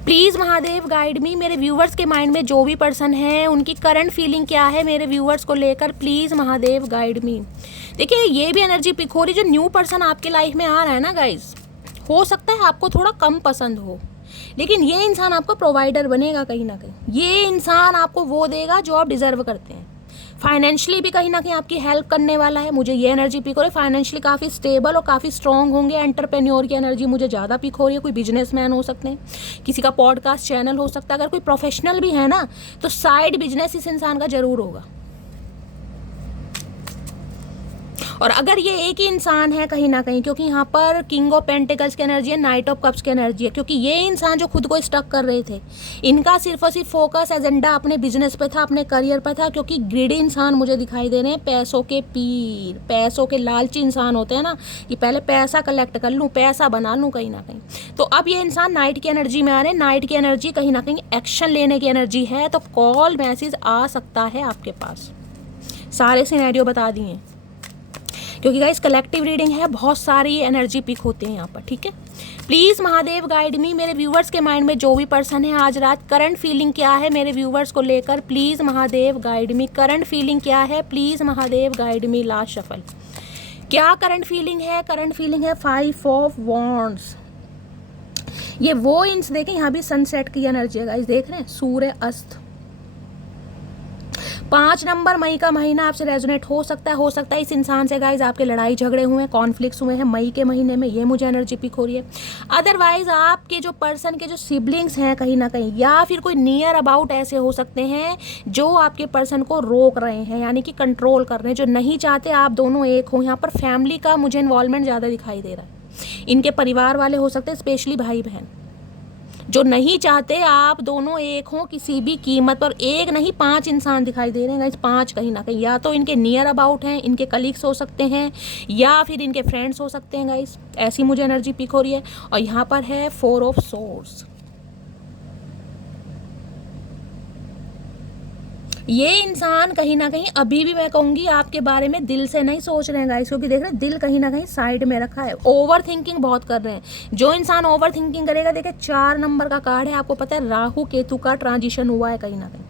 प्लीज़ महादेव गाइड मी, मेरे व्यूवर्स के माइंड में जो भी पर्सन है उनकी करंट फीलिंग क्या है मेरे व्यूवर्स को लेकर, प्लीज़ महादेव गाइड मी। देखिए ये भी एनर्जी पिक हो रही, जो न्यू पर्सन आपके लाइफ में आ रहा है ना गाइज, हो सकता है आपको थोड़ा कम पसंद हो, लेकिन ये इंसान आपको प्रोवाइडर बनेगा कहीं ना कहीं। ये इंसान आपको वो देगा जो आप डिजर्व करते हैं। फाइनेंशियली भी कहीं ना कहीं आपकी हेल्प करने वाला है, मुझे ये एनर्जी पिक हो रही है। फाइनेंशियली काफ़ी स्टेबल और काफ़ी स्ट्रॉन्ग होंगे। एंटरप्रेन्योर की एनर्जी मुझे ज़्यादा पिक हो रही है। कोई बिजनेसमैन हो सकते हैं, किसी का पॉडकास्ट चैनल हो सकता है। अगर कोई प्रोफेशनल भी है ना, तो साइड बिजनेस इस इंसान का ज़रूर होगा। और अगर ये एक ही इंसान है कहीं ना कहीं, क्योंकि यहाँ पर किंग ऑफ पेंटिकल्स की एनर्जी है, नाइट ऑफ कप्स की एनर्जी है, क्योंकि ये इंसान जो खुद को स्टक कर रहे थे, इनका सिर्फ और सिर्फ फोकस एजेंडा अपने बिजनेस पे था, अपने करियर पे था। क्योंकि ग्रीडी इंसान मुझे दिखाई दे रहे हैं, पैसों के पीर, पैसों के लालची इंसान होते हैं ना, कि पहले पैसा कलेक्ट कर लूँ, पैसा बना लूँ कहीं ना कहीं। तो अब ये इंसान नाइट की एनर्जी में आ रहे हैं। नाइट की एनर्जी कहीं ना कहीं एक्शन लेने की एनर्जी है, तो कॉल मैसेज आ सकता है आपके पास। सारे सिनेरियो बता दिए, क्योंकि गाइस कलेक्टिव रीडिंग है, बहुत सारी एनर्जी पिक होते हैं यहाँ पर, ठीक है। प्लीज़ महादेव गाइड मी, मेरे व्यूवर्स के माइंड में जो भी पर्सन है आज रात, करंट फीलिंग क्या है मेरे व्यूवर्स को लेकर, please Mahadev guide me. Current feeling क्या है, please Mahadev guide me. Last shuffle, क्या करंट फीलिंग है? करंट फीलिंग है 5 ऑफ वॉन्ड्स। ये वो इंस, देखें यहाँ भी सनसेट की एनर्जी है गाइस, देख रहे हैं, सूर्य अस्त। 5 नंबर मई का महीना आपसे रेजोनेट हो सकता है इस इंसान से गाइज आपके लड़ाई झगड़े हुए हैं, कॉन्फ्लिक्ट्स हुए हैं मई के महीने में, ये मुझे एनर्जी पिक हो रही है। अदरवाइज आपके जो पर्सन के जो सिबलिंग्स हैं कहीं ना कहीं, या फिर कोई नियर अबाउट ऐसे हो सकते हैं जो आपके पर्सन को रोक रहे हैं, यानी कि कंट्रोल कर रहे हैं, जो नहीं चाहते आप दोनों एक हो। यहाँ पर फैमिली का मुझे इन्वॉल्वमेंट ज़्यादा दिखाई दे रहा है। इनके परिवार वाले हो सकते हैं, स्पेशली भाई बहन, जो नहीं चाहते आप दोनों एक हो किसी भी कीमत पर। एक नहीं 5 इंसान दिखाई दे रहे हैं गाइस, 5 कहीं ना कहीं, या तो इनके नियर अबाउट हैं, इनके कलीग्स हो सकते हैं, या फिर इनके फ्रेंड्स हो सकते हैं गाइस। ऐसी मुझे एनर्जी पिक हो रही है। और यहाँ पर है 4 ऑफ सोर्ड्स। ये इंसान कहीं ना कहीं अभी भी मैं कहूँगी आपके बारे में दिल से नहीं सोच रहे हैं गाइस, क्योंकि देख रहे हैं दिल कहीं ना कहीं साइड में रखा है। ओवर थिंकिंग बहुत कर रहे हैं। जो इंसान ओवर थिंकिंग करेगा, देखिए 4 नंबर का कार्ड है, आपको पता है राहु केतु का ट्रांजिशन हुआ है कहीं ना कहीं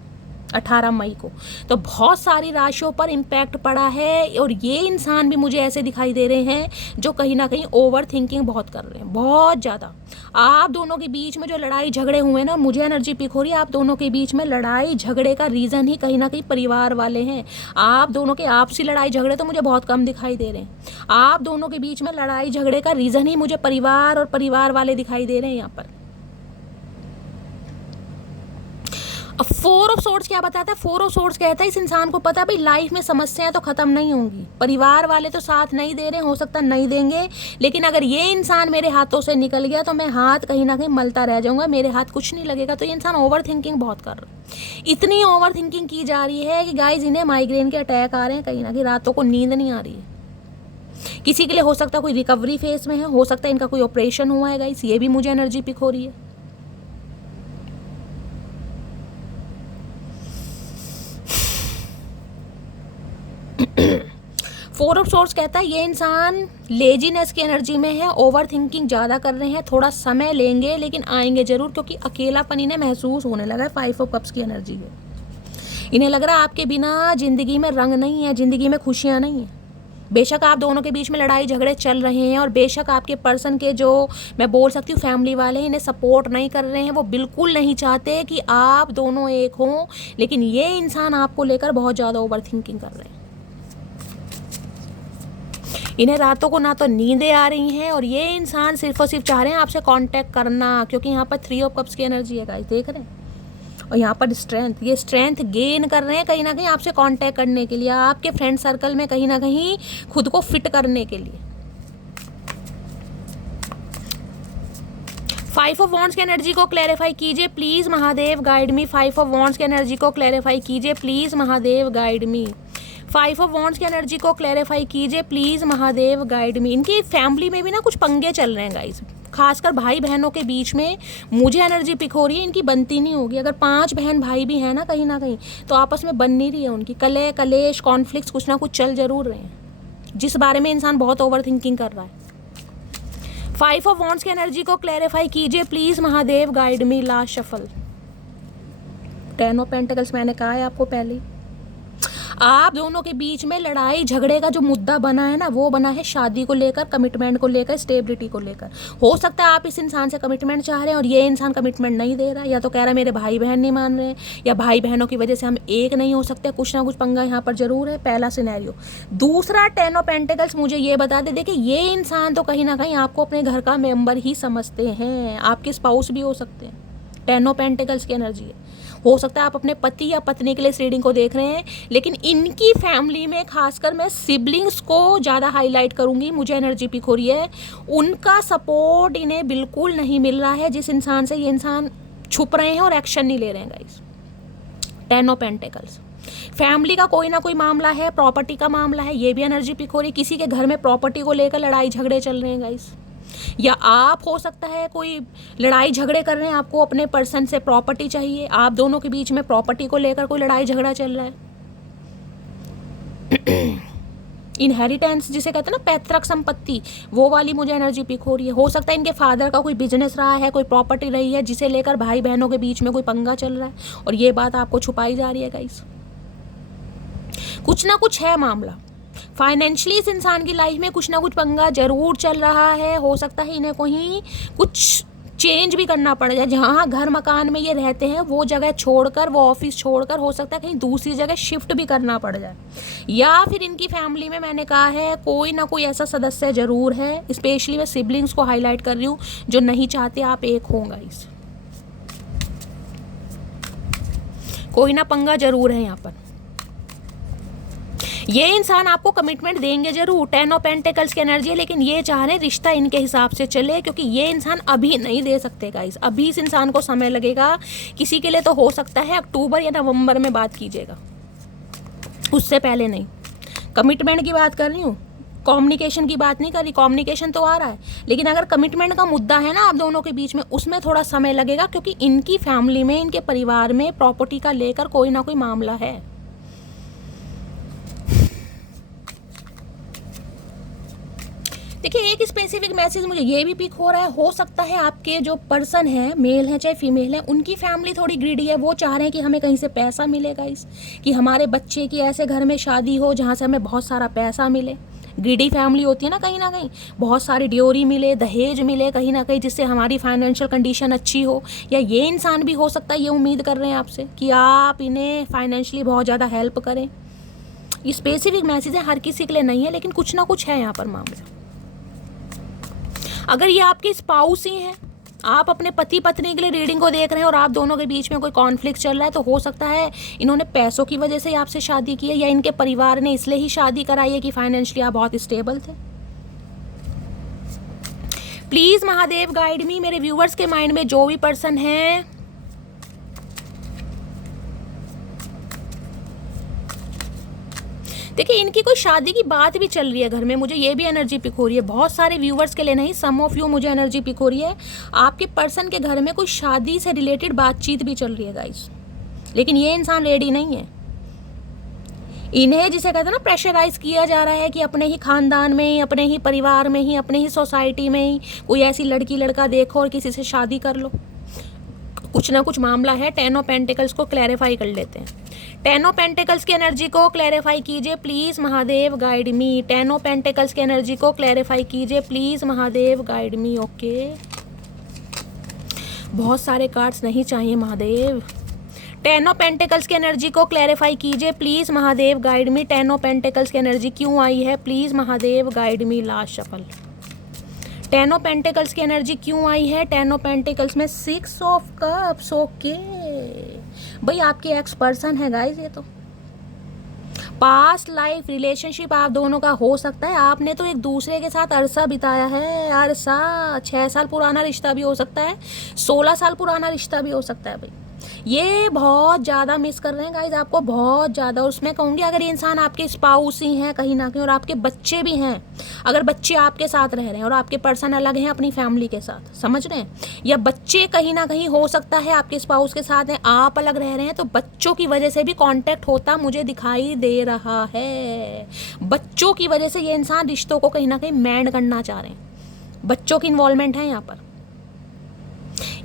18 मई को, तो बहुत सारी राशियों पर इम्पैक्ट पड़ा है। और ये इंसान भी मुझे ऐसे दिखाई दे रहे हैं जो कहीं ना कहीं ओवर थिंकिंग बहुत कर रहे हैं, बहुत ज़्यादा। आप दोनों के बीच में जो लड़ाई झगड़े हुए ना, मुझे एनर्जी पिक हो रही है, आप दोनों के बीच में लड़ाई झगड़े का रीज़न ही कहीं ना कहीं परिवार वाले हैं। आप दोनों के आपसी लड़ाई झगड़े तो मुझे बहुत कम दिखाई दे रहे हैं। आप दोनों के बीच में लड़ाई झगड़े का रीज़न ही मुझे परिवार और परिवार वाले दिखाई दे रहे हैं यहाँ पर। अब 4 ऑफ सोर्ड्स क्या बताता है? 4 ऑफ सोर्ड्स कहता है इस इंसान को पता है भाई लाइफ में समस्याएं तो ख़त्म नहीं होंगी, परिवार वाले तो साथ नहीं दे रहे, हो सकता नहीं देंगे, लेकिन अगर ये इंसान मेरे हाथों से निकल गया तो मैं हाथ कहीं ना कहीं मलता रह जाऊंगा, मेरे हाथ कुछ नहीं लगेगा। तो ये इंसान ओवर थिंकिंग बहुत कर रहा है। इतनी ओवर थिंकिंग की जा रही है कि गाइज इन्हें माइग्रेन के अटैक आ रहे हैं, कहीं ना कहीं रातों को नींद नहीं आ रही है। किसी के लिए हो सकता है कोई रिकवरी फेस में है, हो सकता है इनका कोई ऑपरेशन हुआ है गाइज, ये भी मुझे एनर्जी पिक हो रही है। फोर ऑफ सोर्स कहता है ये इंसान लेजीनेस की एनर्जी में है, ओवर थिंकिंग ज़्यादा कर रहे हैं, थोड़ा समय लेंगे लेकिन आएंगे ज़रूर, क्योंकि अकेलापन इन्हें महसूस होने लगा है। 5 ऑफ कप्स की एनर्जी है। इन्हें लग रहा है आपके बिना ज़िंदगी में रंग नहीं है, ज़िंदगी में खुशियाँ नहीं हैं। बेशक आप दोनों के बीच में लड़ाई झगड़े चल रहे हैं, और बेशक आपके पर्सन के जो मैं बोल सकती हूँ फैमिली वाले इन्हें सपोर्ट नहीं कर रहे हैं, वो बिल्कुल नहीं चाहते कि आप दोनों एक हों, लेकिन ये इंसान आपको लेकर बहुत ज़्यादा ओवर थिंकिंग कर रहे हैं। इन्हें रातों को ना तो नींदें आ रही हैं, और ये इंसान सिर्फ और सिर्फ चाह रहे हैं आपसे कांटेक्ट करना, क्योंकि यहाँ पर 3 ऑफ कप्स की एनर्जी है गाइस, देख रहे हैं। और यहाँ पर स्ट्रेंथ, ये स्ट्रेंथ गेन कर रहे हैं कहीं ना कहीं आपसे कांटेक्ट करने के लिए, आपके फ्रेंड सर्कल में कहीं ना कहीं खुद को फिट करने के लिए। 5 ऑफ वॉन्ड्स की एनर्जी को क्लैरिफाई कीजिए please Mahadev guide me. 5 of wands की एनर्जी को क्लैरिफाई कीजिए please Mahadev guide me. 5 of wands की एनर्जी को क्लैरिफाई कीजिए प्लीज महादेव गाइड मी। इनकी फैमिली में भी ना कुछ पंगे चल रहे हैं गाइस, खासकर भाई बहनों के बीच में मुझे एनर्जी पिक हो रही है, इनकी बनती नहीं होगी। अगर 5 बहन भाई भी हैं ना कहीं तो आपस में बन नहीं रही है उनकी, कलह कलेश कॉन्फ्लिक्ट्स कुछ ना कुछ चल जरूर रहे हैं, जिस बारे में इंसान बहुत ओवर थिंकिंग कर रहा है। 5 ऑफ वॉन्ड्स की एनर्जी को क्लैरिफाई कीजिए please Mahadev guide me. Last shuffle 10 of pentacles, मैंने कहा है आपको पहले, आप दोनों के बीच में लड़ाई झगड़े का जो मुद्दा बना है ना, वो बना है शादी को लेकर, कमिटमेंट को लेकर, स्टेबिलिटी को लेकर। हो सकता है आप इस इंसान से कमिटमेंट चाह रहे हैं और ये इंसान कमिटमेंट नहीं दे रहा, या तो कह रहा है मेरे भाई बहन नहीं मान रहे, या भाई बहनों की वजह से हम एक नहीं हो सकते, कुछ ना कुछ पंगा यहाँ पर जरूर है। पहला सिनेरियो। दूसरा 10 ऑफ पेंटिकल्स मुझे ये बता दे, देखिए ये इंसान तो कहीं ना कहीं आपको अपने घर का मेंबर ही समझते हैं, आपके स्पाउस भी हो सकते हैं। 10 ऑफ पेंटिकल्स की एनर्जी है। हो सकता है आप अपने पति या पत्नी के लिए इस रीडिंग को देख रहे हैं, लेकिन इनकी फैमिली में खासकर मैं सिबलिंग्स को ज़्यादा हाईलाइट करूंगी, मुझे एनर्जी पिक हो रही है। उनका सपोर्ट इन्हें बिल्कुल नहीं मिल रहा है, जिस इंसान से ये इंसान छुप रहे हैं और एक्शन नहीं ले रहे हैं गाइस। 10 ऑफ पेंटिकल्स, फैमिली का कोई ना कोई मामला है, प्रॉपर्टी का मामला है, ये भी एनर्जी पिक हो रही है। किसी के घर में प्रॉपर्टी को लेकर लड़ाई झगड़े चल रहे हैं गाइस, या आप हो सकता है कोई लड़ाई झगड़े कर रहे हैं, आपको अपने पर्सन से प्रॉपर्टी चाहिए, आप दोनों के बीच में प्रॉपर्टी को लेकर कोई लड़ाई झगड़ा चल रहा है। इनहेरिटेंस जिसे कहते हैं ना, पैतृक संपत्ति, वो वाली मुझे एनर्जी पिक हो रही है। हो सकता है इनके फादर का कोई बिजनेस रहा है, कोई प्रॉपर्टी रही है, जिसे लेकर भाई बहनों के बीच में कोई पंगा चल रहा है, और ये बात आपको छुपाई जा रही है गाइस। कुछ ना कुछ है मामला। फाइनेंशियली इस इंसान की लाइफ में कुछ ना कुछ पंगा जरूर चल रहा है। हो सकता है इन्हें कहीं कुछ चेंज भी करना पड़ जाए, जहाँ घर मकान में ये रहते हैं वो जगह छोड़कर, वो ऑफिस छोड़कर, हो सकता है कहीं दूसरी जगह शिफ्ट भी करना पड़ जाए। या फिर इनकी फैमिली में मैंने कहा है कोई ना कोई ऐसा सदस्य जरूर है, स्पेशली मैं सिबलिंग्स को हाईलाइट कर रही हूँ, जो नहीं चाहते आप एक होंगे गाइस। कोई ना पंगा जरूर है यहाँ पर। ये इंसान आपको कमिटमेंट देंगे जरूर, 10 ऑफ पेंटिकल्स की एनर्जी है, लेकिन ये चाह रहे हैं रिश्ता इनके हिसाब से चले, क्योंकि ये इंसान अभी नहीं दे सकते गाइस। अभी इस इंसान को समय लगेगा। किसी के लिए तो हो सकता है अक्टूबर या नवंबर में बात कीजिएगा, उससे पहले नहीं। कमिटमेंट की बात कर रही हूँ, कम्युनिकेशन की बात नहीं कर रही। कम्युनिकेशन तो आ रहा है, लेकिन अगर कमिटमेंट का मुद्दा है ना आप दोनों के बीच में, उसमें थोड़ा समय लगेगा, क्योंकि इनकी फैमिली में, इनके परिवार में प्रॉपर्टी का लेकर कोई ना कोई मामला है। देखिए एक स्पेसिफिक मैसेज मुझे ये भी पिक हो रहा है, हो सकता है आपके जो पर्सन है, मेल है चाहे फीमेल है, उनकी फैमिली थोड़ी ग्रीडी है। वो चाह रहे हैं कि हमें कहीं से पैसा मिलेगा, कि हमारे बच्चे की ऐसे घर में शादी हो जहाँ से हमें बहुत सारा पैसा मिले। ग्रीडी फैमिली होती है ना कहीं बहुत सारी ड्योरी मिले, दहेज मिले कहीं ना कहीं, जिससे हमारी फाइनेंशियल कंडीशन अच्छी हो। या ये इंसान भी हो सकता है ये उम्मीद कर रहे हैं आपसे कि आप इन्हें फाइनेंशियली बहुत ज़्यादा हेल्प करें। ये स्पेसिफिक मैसेज है, हर किसी के लिए नहीं है, लेकिन कुछ ना कुछ है यहाँ पर मामला। अगर ये आपके स्पाउस ही हैं, आप अपने पति पत्नी के लिए रीडिंग को देख रहे हैं और आप दोनों के बीच में कोई कॉन्फ्लिक्ट चल रहा है, तो हो सकता है इन्होंने पैसों की वजह से आपसे शादी की है, या इनके परिवार ने इसलिए ही शादी कराई है कि फाइनेंशियली आप बहुत स्टेबल थे। Please Mahadev guide me. मेरे व्यूवर्स के माइंड में जो भी पर्सन है, देखिए इनकी कोई शादी की बात भी चल रही है घर में, मुझे ये भी एनर्जी पिक हो रही है। बहुत सारे व्यूवर्स के लिए नहीं, सम ऑफ यू मुझे एनर्जी पिक हो रही है। आपके पर्सन के घर में कोई शादी से रिलेटेड बातचीत भी चल रही है गाइस, लेकिन ये इंसान रेडी नहीं है। इन्हें जिसे कहते हैं ना प्रेशराइज किया जा रहा है कि अपने ही खानदान में ही, अपने ही परिवार में ही, अपने ही सोसाइटी में ही कोई ऐसी लड़की लड़का देखो और किसी से शादी कर लो। कुछ ना कुछ मामला है। 10 ऑफ पेंटिकल्स को क्लैरिफाई कर लेते हैं। 10 ऑफ पेंटिकल्स की एनर्जी को क्लैरिफाई कीजिए please Mahadev, guide me. 10 of pentacles की एनर्जी को क्लैरिफाई कीजिए please Mahadev, guide me. Okay, बहुत सारे कार्ड्स नहीं चाहिए महादेव। 10 ऑफ पेंटिकल्स की एनर्जी को क्लैरिफाई कीजिए please Mahadev, guide me. 10 of pentacles की एनर्जी क्यों आई है please Mahadev, guide me. Last shuffle. 10 of pentacles की एनर्जी क्यों आई है? 10 ऑफ पेंटिकल्स में 6 ऑफ कप्स। ओके भाई, आपके एक्स पर्सन है गाइज। ये तो पास्ट लाइफ रिलेशनशिप आप दोनों का हो सकता है। आपने तो एक दूसरे के साथ अरसा बिताया है। अरसा 6 साल पुराना रिश्ता भी हो सकता है, 16 साल पुराना रिश्ता भी हो सकता है भाई। ये बहुत ज़्यादा मिस कर रहे हैं गाइज आपको, बहुत ज़्यादा। और उसमें कहूँगी अगर ये इंसान आपके स्पाउस ही हैं कहीं ना कहीं, और आपके बच्चे भी हैं, अगर बच्चे आपके साथ रह रहे हैं और आपके पर्सन अलग हैं अपनी फैमिली के साथ, समझ रहे हैं, या बच्चे कहीं ना कहीं हो सकता है आपके स्पाउस के साथ हैं, आप अलग रह रहे हैं, तो बच्चों की वजह से भी कांटेक्ट होता मुझे दिखाई दे रहा है। बच्चों की वजह से ये इंसान रिश्तों को कहीं ना कहीं मैंड करना चाह रहे हैं। बच्चों की इन्वॉल्वमेंट है यहाँ पर।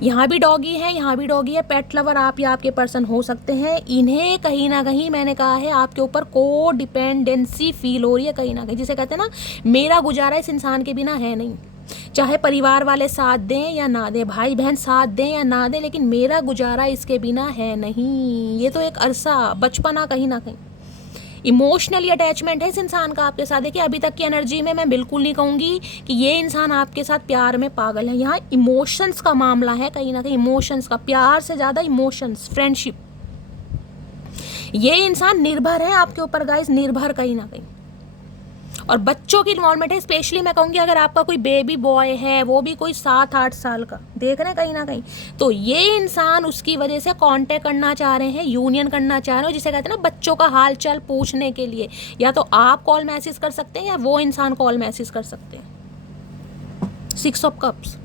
यहाँ भी डॉगी है, यहाँ भी डॉगी है। पेट लवर आप या आपके पर्सन हो सकते हैं। इन्हें कहीं ना कहीं मैंने कहा है आपके ऊपर को डिपेंडेंसी फील हो रही है कहीं ना कहीं, जिसे कहते हैं ना मेरा गुजारा इस इंसान के बिना है नहीं। चाहे परिवार वाले साथ दें या ना दें, भाई बहन साथ दें या ना दें, लेकिन मेरा गुजारा इसके बिना है नहीं। ये तो एक अरसा बचपना कहीं ना कहीं इमोशनली अटैचमेंट है इस इंसान का आपके साथ। देखिए अभी तक की एनर्जी में मैं बिल्कुल नहीं कहूँगी कि ये इंसान आपके साथ प्यार में पागल है। यहाँ इमोशंस का मामला है कहीं ना कहीं, इमोशंस का, प्यार से ज़्यादा इमोशंस, फ्रेंडशिप। ये इंसान निर्भर है आपके ऊपर गाइस, निर्भर कहीं ना कहीं। और बच्चों की इन्वॉल्वमेंट है, स्पेशली मैं कहूँगी अगर आपका कोई बेबी बॉय है, वो भी कोई 7-8 साल का देख रहे हैं कहीं ना कहीं, तो ये इंसान उसकी वजह से कांटेक्ट करना चाह रहे हैं, यूनियन करना चाह रहे हो, जिसे कहते हैं ना बच्चों का हाल चाल पूछने के लिए। या तो आप कॉल मैसेज कर सकते हैं या वो इंसान कॉल मैसेज कर सकते हैं। 6 of cups,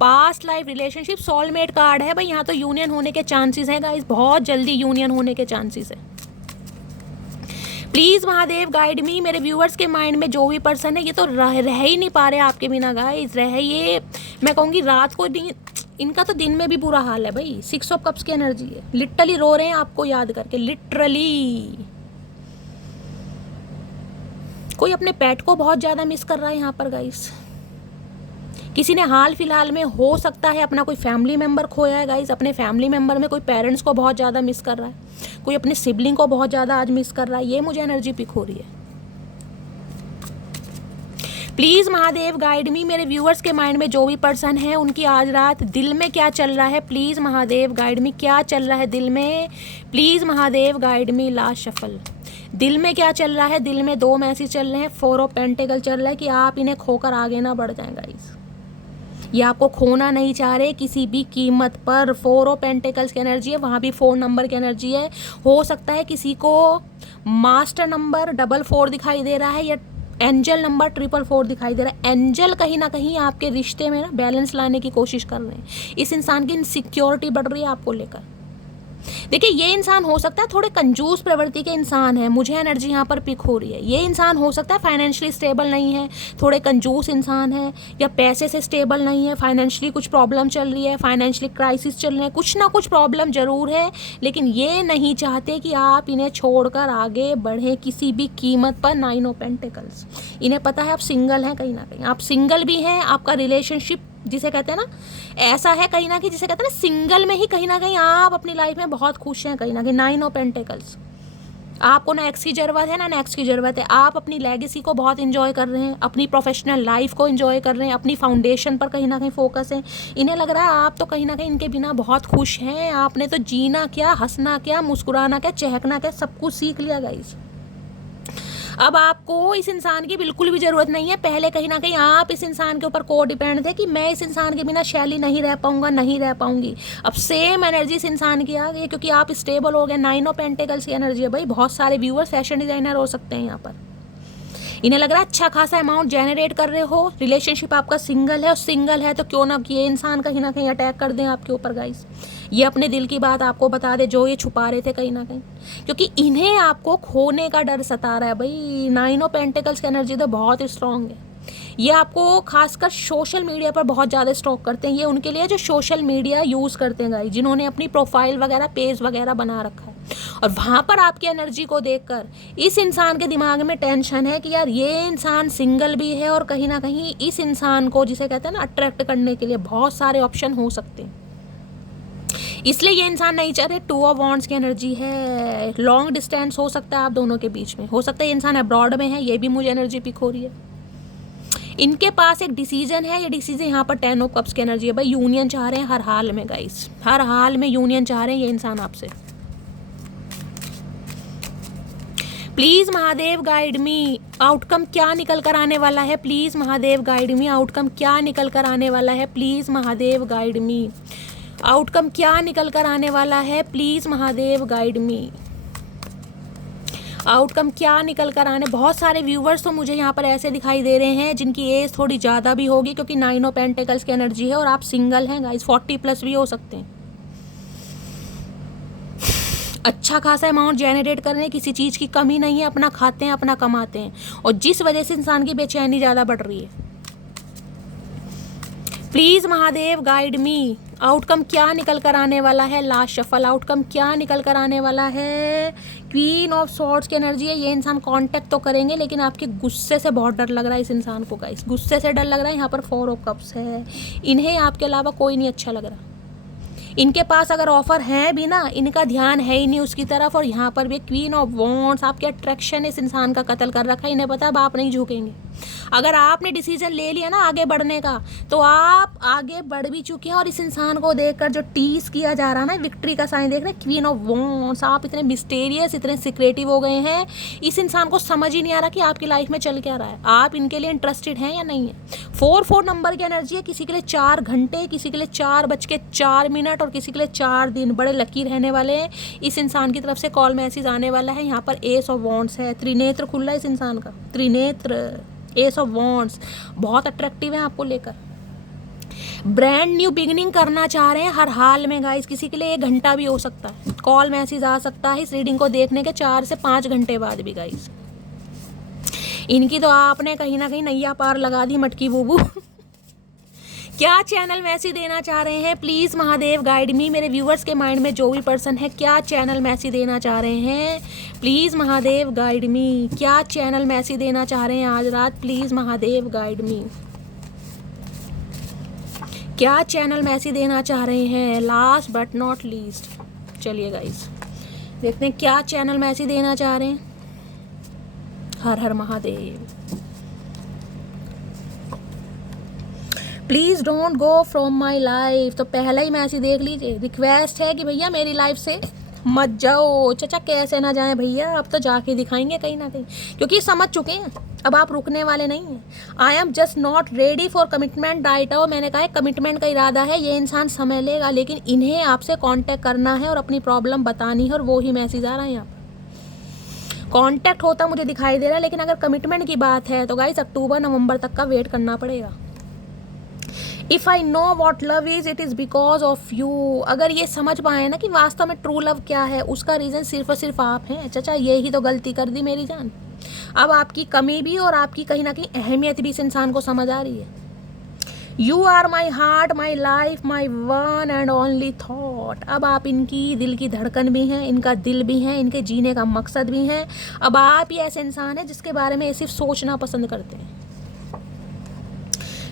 past life relationship, soulmate card है भाई। यहाँ तो यूनियन होने के चांसेस है गाइस, बहुत जल्दी यूनियन होने के चांसेस है। Please Mahadev guide me. मेरे व्यूअर्स के माइंड में जो भी पर्सन है, ये तो रह ही नहीं पा रहे आपके बिना गाइस। ये मैं कहूँगी रात को नहीं, इनका तो दिन में भी बुरा हाल है भाई। 6 ऑफ कप्स की एनर्जी है, लिटरली रो रहे हैं आपको याद करके, लिटरली। कोई अपने पेट को बहुत ज़्यादा मिस कर रहा है यहाँ पर गाइस। किसी ने हाल फिलहाल में हो सकता है अपना कोई फैमिली मेम्बर खोया है गाइस। अपने फैमिली मेम्बर में कोई पेरेंट्स को बहुत ज़्यादा मिस कर रहा है, कोई अपने सिबलिंग को बहुत ज़्यादा आज मिस कर रहा है। ये मुझे एनर्जी पिक हो रही है। Please Mahadev guide me. मेरे व्यूअर्स के माइंड में जो भी पर्सन है, उनकी आज रात दिल में क्या चल रहा है, प्लीज़ महादेव गाइड मी। क्या चल रहा है दिल में, please Mahadev guide me. Last shuffle, दिल में क्या चल रहा है? दिल में 2 मैसेज चल रहे हैं। 4 ऑफ पेंटिकल चल रहा है कि आप इन्हें खोकर आगे ना बढ़ जाएं गाइस। ये आपको खोना नहीं चाह रहे किसी भी कीमत पर। 4 ऑफ पेंटिकल्स की एनर्जी है, वहाँ भी 4 नंबर की एनर्जी है। हो सकता है किसी को मास्टर नंबर 44 दिखाई दे रहा है, या एंजल नंबर 444 दिखाई दे रहा है। एंजल कहीं ना कहीं आपके रिश्ते में ना बैलेंस लाने की कोशिश कर रहे हैं। इस इंसान की इनसिक्योरिटी बढ़ रही है आपको लेकर। देखिए ये इंसान हो सकता है थोड़े कंजूस प्रवृत्ति के इंसान है, मुझे एनर्जी यहाँ पर पिक हो रही है। ये इंसान हो सकता है फाइनेंशियली स्टेबल नहीं है, थोड़े कंजूस इंसान है, या पैसे से स्टेबल नहीं है, फाइनेंशियली कुछ प्रॉब्लम चल रही है, फाइनेंशियली क्राइसिस चल रहे हैं, कुछ ना कुछ प्रॉब्लम जरूर है, लेकिन ये नहीं चाहते कि आप इन्हें छोड़कर आगे बढ़ें किसी भी कीमत पर। 9 ऑफ पेंटिकल्स, इन्हें पता है आप सिंगल हैं कहीं ना कहीं, आप सिंगल भी हैं। आपका रिलेशनशिप जिसे कहते हैं ना ऐसा है कहीं ना कहीं, जिसे कहते हैं ना सिंगल में ही कहीं ना कहीं आप अपनी लाइफ में बहुत खुश हैं कहीं ना कहीं। 9 ऑफ पेंटिकल्स, आपको ना एक्स की ज़रूरत है ना नेक्स्ट की ज़रूरत है। आप अपनी लेगेसी को बहुत इंजॉय कर रहे हैं, अपनी प्रोफेशनल लाइफ को इंजॉय कर रहे हैं, अपनी फाउंडेशन पर कहीं ना कहीं फोकस है। इन्हें लग रहा है आप तो कहीं ना कहीं इनके बिना बहुत खुश हैं। आपने तो जीना क्या, हंसना क्या, मुस्कुराना क्या, चहकना क्या, सब कुछ सीख लिया गाइस। अब आपको इस इंसान की बिल्कुल भी ज़रूरत नहीं है। पहले कहीं ना कहीं आप इस इंसान के ऊपर को डिपेंड थे कि मैं इस इंसान के बिना शैली नहीं रह पाऊंगा, नहीं रह पाऊंगी। अब सेम एनर्जी इस इंसान की आ गई क्योंकि आप स्टेबल हो गए। 9 ऑफ पेंटिकल्स की एनर्जी है भाई। बहुत सारे व्यूअर्स फैशन डिज़ाइनर हो सकते हैं यहाँ पर। इन्हें लग रहा है अच्छा खासा अमाउंट जनरेट कर रहे हो, रिलेशनशिप आपका सिंगल है, और सिंगल है तो क्यों ना ये इंसान कहीं ना कहीं अटैक कर दें आपके ऊपर गाइस। ये अपने दिल की बात आपको बता दे जो ये छुपा रहे थे कहीं ना कहीं, क्योंकि इन्हें आपको खोने का डर सता रहा है भाई। 9 ऑफ पेंटिकल्स की एनर्जी तो बहुत स्ट्रांग है। ये आपको खासकर सोशल मीडिया पर बहुत ज़्यादा स्टॉक करते हैं। ये उनके लिए जो सोशल मीडिया यूज़ करते हैं गाइस, जिन्होंने अपनी प्रोफाइल वगैरह पेज वगैरह बना रखा है, और वहाँ पर आपकी एनर्जी को देखकर इस इंसान के दिमाग में टेंशन है कि यार ये इंसान सिंगल भी है, और कहीं ना कहीं इस इंसान को, जिसे कहते हैं ना, अट्रैक्ट करने के लिए बहुत सारे ऑप्शन हो सकते हैं। इसलिए ये इंसान नहीं चाह रहे। 2 ऑफ वॉन्ड्स की एनर्जी है। लॉन्ग डिस्टेंस हो सकता है आप दोनों के बीच में, हो सकता है ये इंसान अब्रॉड में है, ये भी मुझे एनर्जी पिक हो रही है। इनके पास एक डिसीजन है, ये डिसीजन यहाँ पर 10 ऑफ कप्स की एनर्जी है भाई। यूनियन चाह रहे हैं हर हाल में गाइस, हर हाल में यूनियन चाह रहे हैं ये इंसान आपसे। Please Mahadev guide me, outcome क्या निकल कर आने वाला है। Please Mahadev guide me, outcome क्या निकल कर आने वाला है। Please Mahadev guide me, outcome क्या निकल कर आने वाला है। Please Mahadev guide me, outcome क्या निकल कर आने। बहुत सारे व्यूवर्स तो मुझे यहाँ पर ऐसे दिखाई दे रहे हैं जिनकी एज थोड़ी ज़्यादा भी होगी, क्योंकि 9 ऑफ पेंटिकल्स की एनर्जी है और आप सिंगल हैं गाइस। 40 प्लस भी हो सकते हैं। अच्छा खासा अमाउंट जनरेट कर रहे हैं, किसी चीज़ की कमी नहीं है, अपना खाते हैं अपना कमाते हैं, और जिस वजह से इंसान की बेचैनी ज़्यादा बढ़ रही है। Please Mahadev guide me, outcome क्या निकल कर आने वाला है। लास्ट शफल, आउटकम क्या निकल कर आने वाला है। क्वीन ऑफ सॉर्ड्स की एनर्जी है। ये इंसान कांटेक्ट तो करेंगे, लेकिन आपके गुस्से से बहुत डर लग रहा है इस इंसान को गाइस, गुस्से से डर लग रहा है। यहाँ पर 4 ऑफ कप्स है। इन्हें आपके अलावा कोई नहीं अच्छा लग रहा। इनके पास अगर ऑफर है भी ना, इनका ध्यान है ही नहीं उसकी तरफ। और यहाँ पर भी क्वीन ऑफ वॉन्ड्स, आपके अट्रैक्शन इस इंसान का कत्ल कर रखा है। इन्हें पता है अब आप नहीं झुकेंगे। अगर आपने डिसीजन ले लिया ना आगे बढ़ने का, तो आप आगे बढ़ भी चुके हैं। और इस इंसान को देखकर जो टीज किया जा रहा है ना, विक्ट्री का साइन देख रहे हैं, क्वीन ऑफ वॉन्ड्स। आप इतने मिस्टीरियस, इतने सीक्रेटिव हो गए हैं, इस इंसान को समझ ही नहीं आ रहा कि आपकी लाइफ में चल क्या रहा है, आप इनके लिए इंटरेस्टेड हैं या नहीं है। 4 नंबर की एनर्जी है। किसी के लिए 4 घंटे, किसी के लिए 4:04, और किसी के लिए 4 दिन बड़े लकी रहने वाले हैं। इस इंसान की तरफ से कॉल मैसेज आने वाला है। यहाँ पर एस ऑफ वॉन्ड्स है। त्रिनेत्र खुला है इस इंसान का, त्रिनेत्र, एस ऑफ वॉन्ड्स। बहुत अट्रैक्टिव है आपको लेकर। ब्रांड न्यू बिगिनिंग करना चाह रहे हैं हर हाल में गाइस। किसी के लिए 1 घंटा भी हो सकता है, कॉल मैसेज आ सकता है इस रीडिंग को देखने के 4 से 5 घंटे बाद भी गाइस। इनकी तो आपने कहीं ना कहीं नैया पार लगा दी मटकी बूबू। क्या चैनल मैसेज देना चाह रहे हैं। प्लीज़ महादेव गाइड मी, मेरे व्यूवर्स के माइंड में जो भी पर्सन है, क्या चैनल मैसेज देना चाह रहे हैं। प्लीज़ महादेव गाइड मी, क्या चैनल मैसेज देना चाह रहे हैं आज रात। प्लीज़ महादेव गाइड मी, क्या चैनल मैसेज देना चाह रहे हैं। लास्ट बट नॉट लीस्ट, चलिए गाइस देखते हैं क्या चैनल मैसेज देना चाह रहे हैं। हर हर Mahadev. Please don't go from my life, तो पहला ही मैसेज देख लीजिए। रिक्वेस्ट है कि भैया मेरी लाइफ से मत जाओ। चाचा कैसे ना जाएं भैया, अब तो जाके दिखाएंगे कहीं ना कहीं, क्योंकि समझ चुके हैं अब आप रुकने वाले नहीं हैं। I am just not ready for commitment right now. मैंने कहा है कमिटमेंट का इरादा है, ये इंसान समय लेगा, लेकिन इन्हें आपसे कांटेक्ट करना है और अपनी प्रॉब्लम बतानी है, और वो ही मैसेज आ रहा है यहाँ पर। कांटेक्ट होता मुझे दिखाई दे रहा है, लेकिन अगर कमिटमेंट की बात है तो गाइस अक्टूबर नवंबर तक का वेट करना पड़ेगा। If I know what love is, it is because of you. अगर ये समझ पाए ना कि वास्तव में ट्रू लव क्या है, उसका रीज़न सिर्फ और सिर्फ आप हैं। चाचा यही तो गलती कर दी मेरी जान। अब आपकी कमी भी और आपकी कहीं ना कहीं अहमियत भी इस इंसान को समझ आ रही है। You are my heart, my life, my one and only thought. अब आप इनकी दिल की धड़कन भी हैं, इनका दिल भी हैं, इनके जीने का मकसद भी हैं। अब आप ही ऐसे इंसान हैं जिसके बारे में सिर्फ सोचना पसंद करते हैं।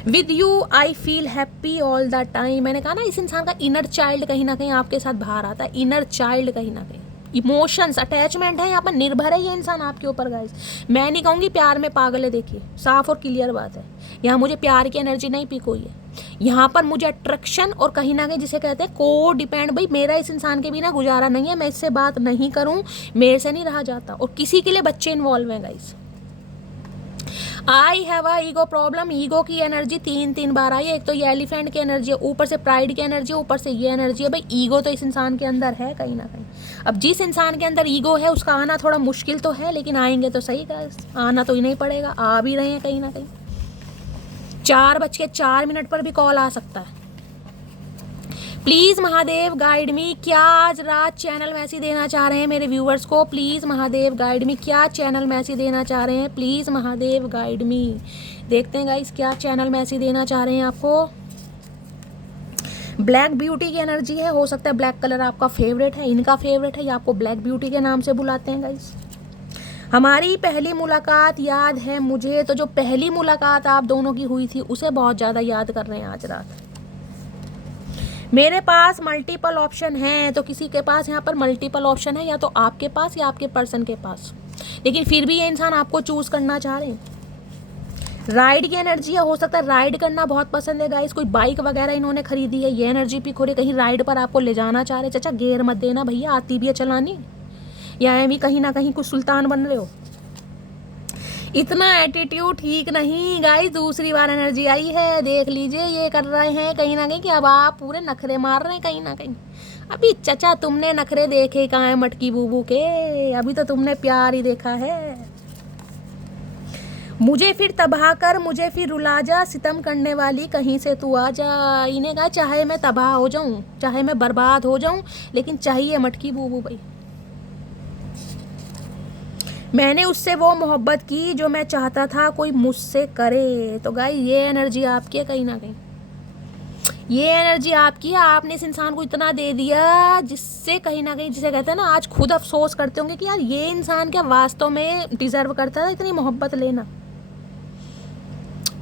With you I feel happy all the time. मैंने कहा ना इस इंसान का इनर चाइल्ड कहीं ना कहीं आपके साथ बाहर आता है। इनर चाइल्ड कहीं ना कहीं इमोशंस, अटैचमेंट है यहाँ पर, निर्भर है ये इंसान आपके ऊपर गाइस। मैं नहीं कहूँगी प्यार में पागल है, देखिए साफ और क्लियर बात है। यहाँ मुझे प्यार की एनर्जी नहीं पिक हुई है, यहाँ पर मुझे अट्रैक्शन और कहीं ना कहीं जिसे कहते हैं को डिपेंड। भाई मेरा इस इंसान के बिना गुजारा नहीं है, मैं इससे बात नहीं करूँ, मेरे से नहीं रहा जाता। और किसी के लिए बच्चे इन्वॉल्व हैं guys. I have a ego problem. Ego की एनर्जी 3 बार आई है। एक तो ये एलिफेंट की एनर्जी है, ऊपर से प्राइड की एनर्जी, ऊपर से ये एनर्जी है। भाई ईगो तो इस इंसान के अंदर है कहीं ना कहीं। अब जिस इंसान के अंदर ईगो है उसका आना थोड़ा मुश्किल तो है, लेकिन आएंगे तो सही गाइस, आना तो ही नहीं पड़ेगा, आ भी रहे हैं कहीं ना कहीं। 4:04 पर भी कॉल आ सकता है। प्लीज़ महादेव गाइड मी, क्या आज रात चैनल मैसेज देना चाह रहे हैं मेरे व्यूवर्स को? प्लीज़ महादेव गाइड मी, क्या चैनल मैसेज देना चाह रहे हैं? प्लीज़ महादेव गाइड मी। देखते हैं गाइस क्या चैनल मैसेज देना चाह रहे हैं आपको। ब्लैक ब्यूटी की एनर्जी है, हो सकता है ब्लैक कलर आपका फेवरेट है, इनका फेवरेट है, या आपको ब्लैक ब्यूटी के नाम से बुलाते हैं गाइस। हमारी पहली मुलाकात याद है मुझे, तो जो पहली मुलाकात आप दोनों की हुई थी उसे बहुत ज़्यादा याद कर रहे हैं आज रात। मेरे पास मल्टीपल ऑप्शन हैं, तो किसी के पास यहाँ पर मल्टीपल ऑप्शन है, या तो आपके पास या आपके पर्सन के पास, लेकिन फिर भी ये इंसान आपको चूज़ करना चाह रहे हैं। राइड की एनर्जी है, हो सकता है राइड करना बहुत पसंद है गाइस, कोई बाइक वगैरह इन्होंने खरीदी है, ये एनर्जी पिक हो रही, कहीं राइड पर आपको ले जाना चाह रहे। चाचा गेयर मत देना भैया, आती भी है चलानी, या भी कहीं ना कहीं कुछ सुल्तान बन रहे हो। इतना एटीट्यूड ठीक नहीं गाइस। दूसरी बार एनर्जी आई है, देख लीजिए ये कर रहे हैं कहीं ना कहीं कि अब आप पूरे नखरे मार रहे हैं कहीं ना कहीं। अभी चाचा तुमने नखरे देखे कहाँ है मटकी बूबू के, अभी तो तुमने प्यार ही देखा है। मुझे फिर तबाह कर, मुझे फिर रुला जा, सितम करने वाली कहीं से तू आ जा। इन्हें कहा चाहे मैं तबाह हो जाऊं, चाहे मैं बर्बाद हो जाऊं, लेकिन चाहिए मटकी बूबू भाई। मैंने उससे वो मोहब्बत की जो मैं चाहता था कोई मुझसे करे। तो गाइस ये एनर्जी आपकी है कहीं ना कहीं, ये एनर्जी आपकी है। आपने इस इंसान को इतना दे दिया जिससे कहीं ना कहीं, जिसे कहते हैं ना, आज खुद अफसोस करते होंगे कि यार ये इंसान क्या वास्तव में डिजर्व करता था इतनी मोहब्बत लेना।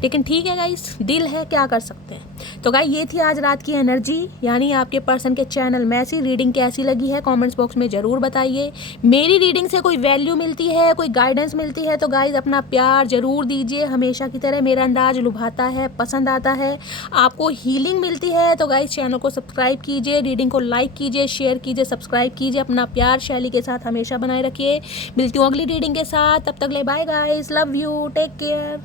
लेकिन ठीक है गाइस, दिल है, क्या कर सकते हैं। तो गाइस ये थी आज रात की एनर्जी, यानी आपके पर्सन के चैनल मैसेज। रीडिंग कैसी लगी है कमेंट्स बॉक्स में ज़रूर बताइए। मेरी रीडिंग से कोई वैल्यू मिलती है, कोई गाइडेंस मिलती है, तो गाइस अपना प्यार ज़रूर दीजिए। हमेशा की तरह मेरा अंदाज लुभाता है, पसंद आता है, आपको हीलिंग मिलती है, तो गाइस चैनल को सब्सक्राइब कीजिए, रीडिंग को लाइक कीजिए, शेयर कीजिए, सब्सक्राइब कीजिए। अपना प्यार शैली के साथ हमेशा बनाए रखिए। मिलती हूँ अगली रीडिंग के साथ, तब तक ले bye guys, love you, take care.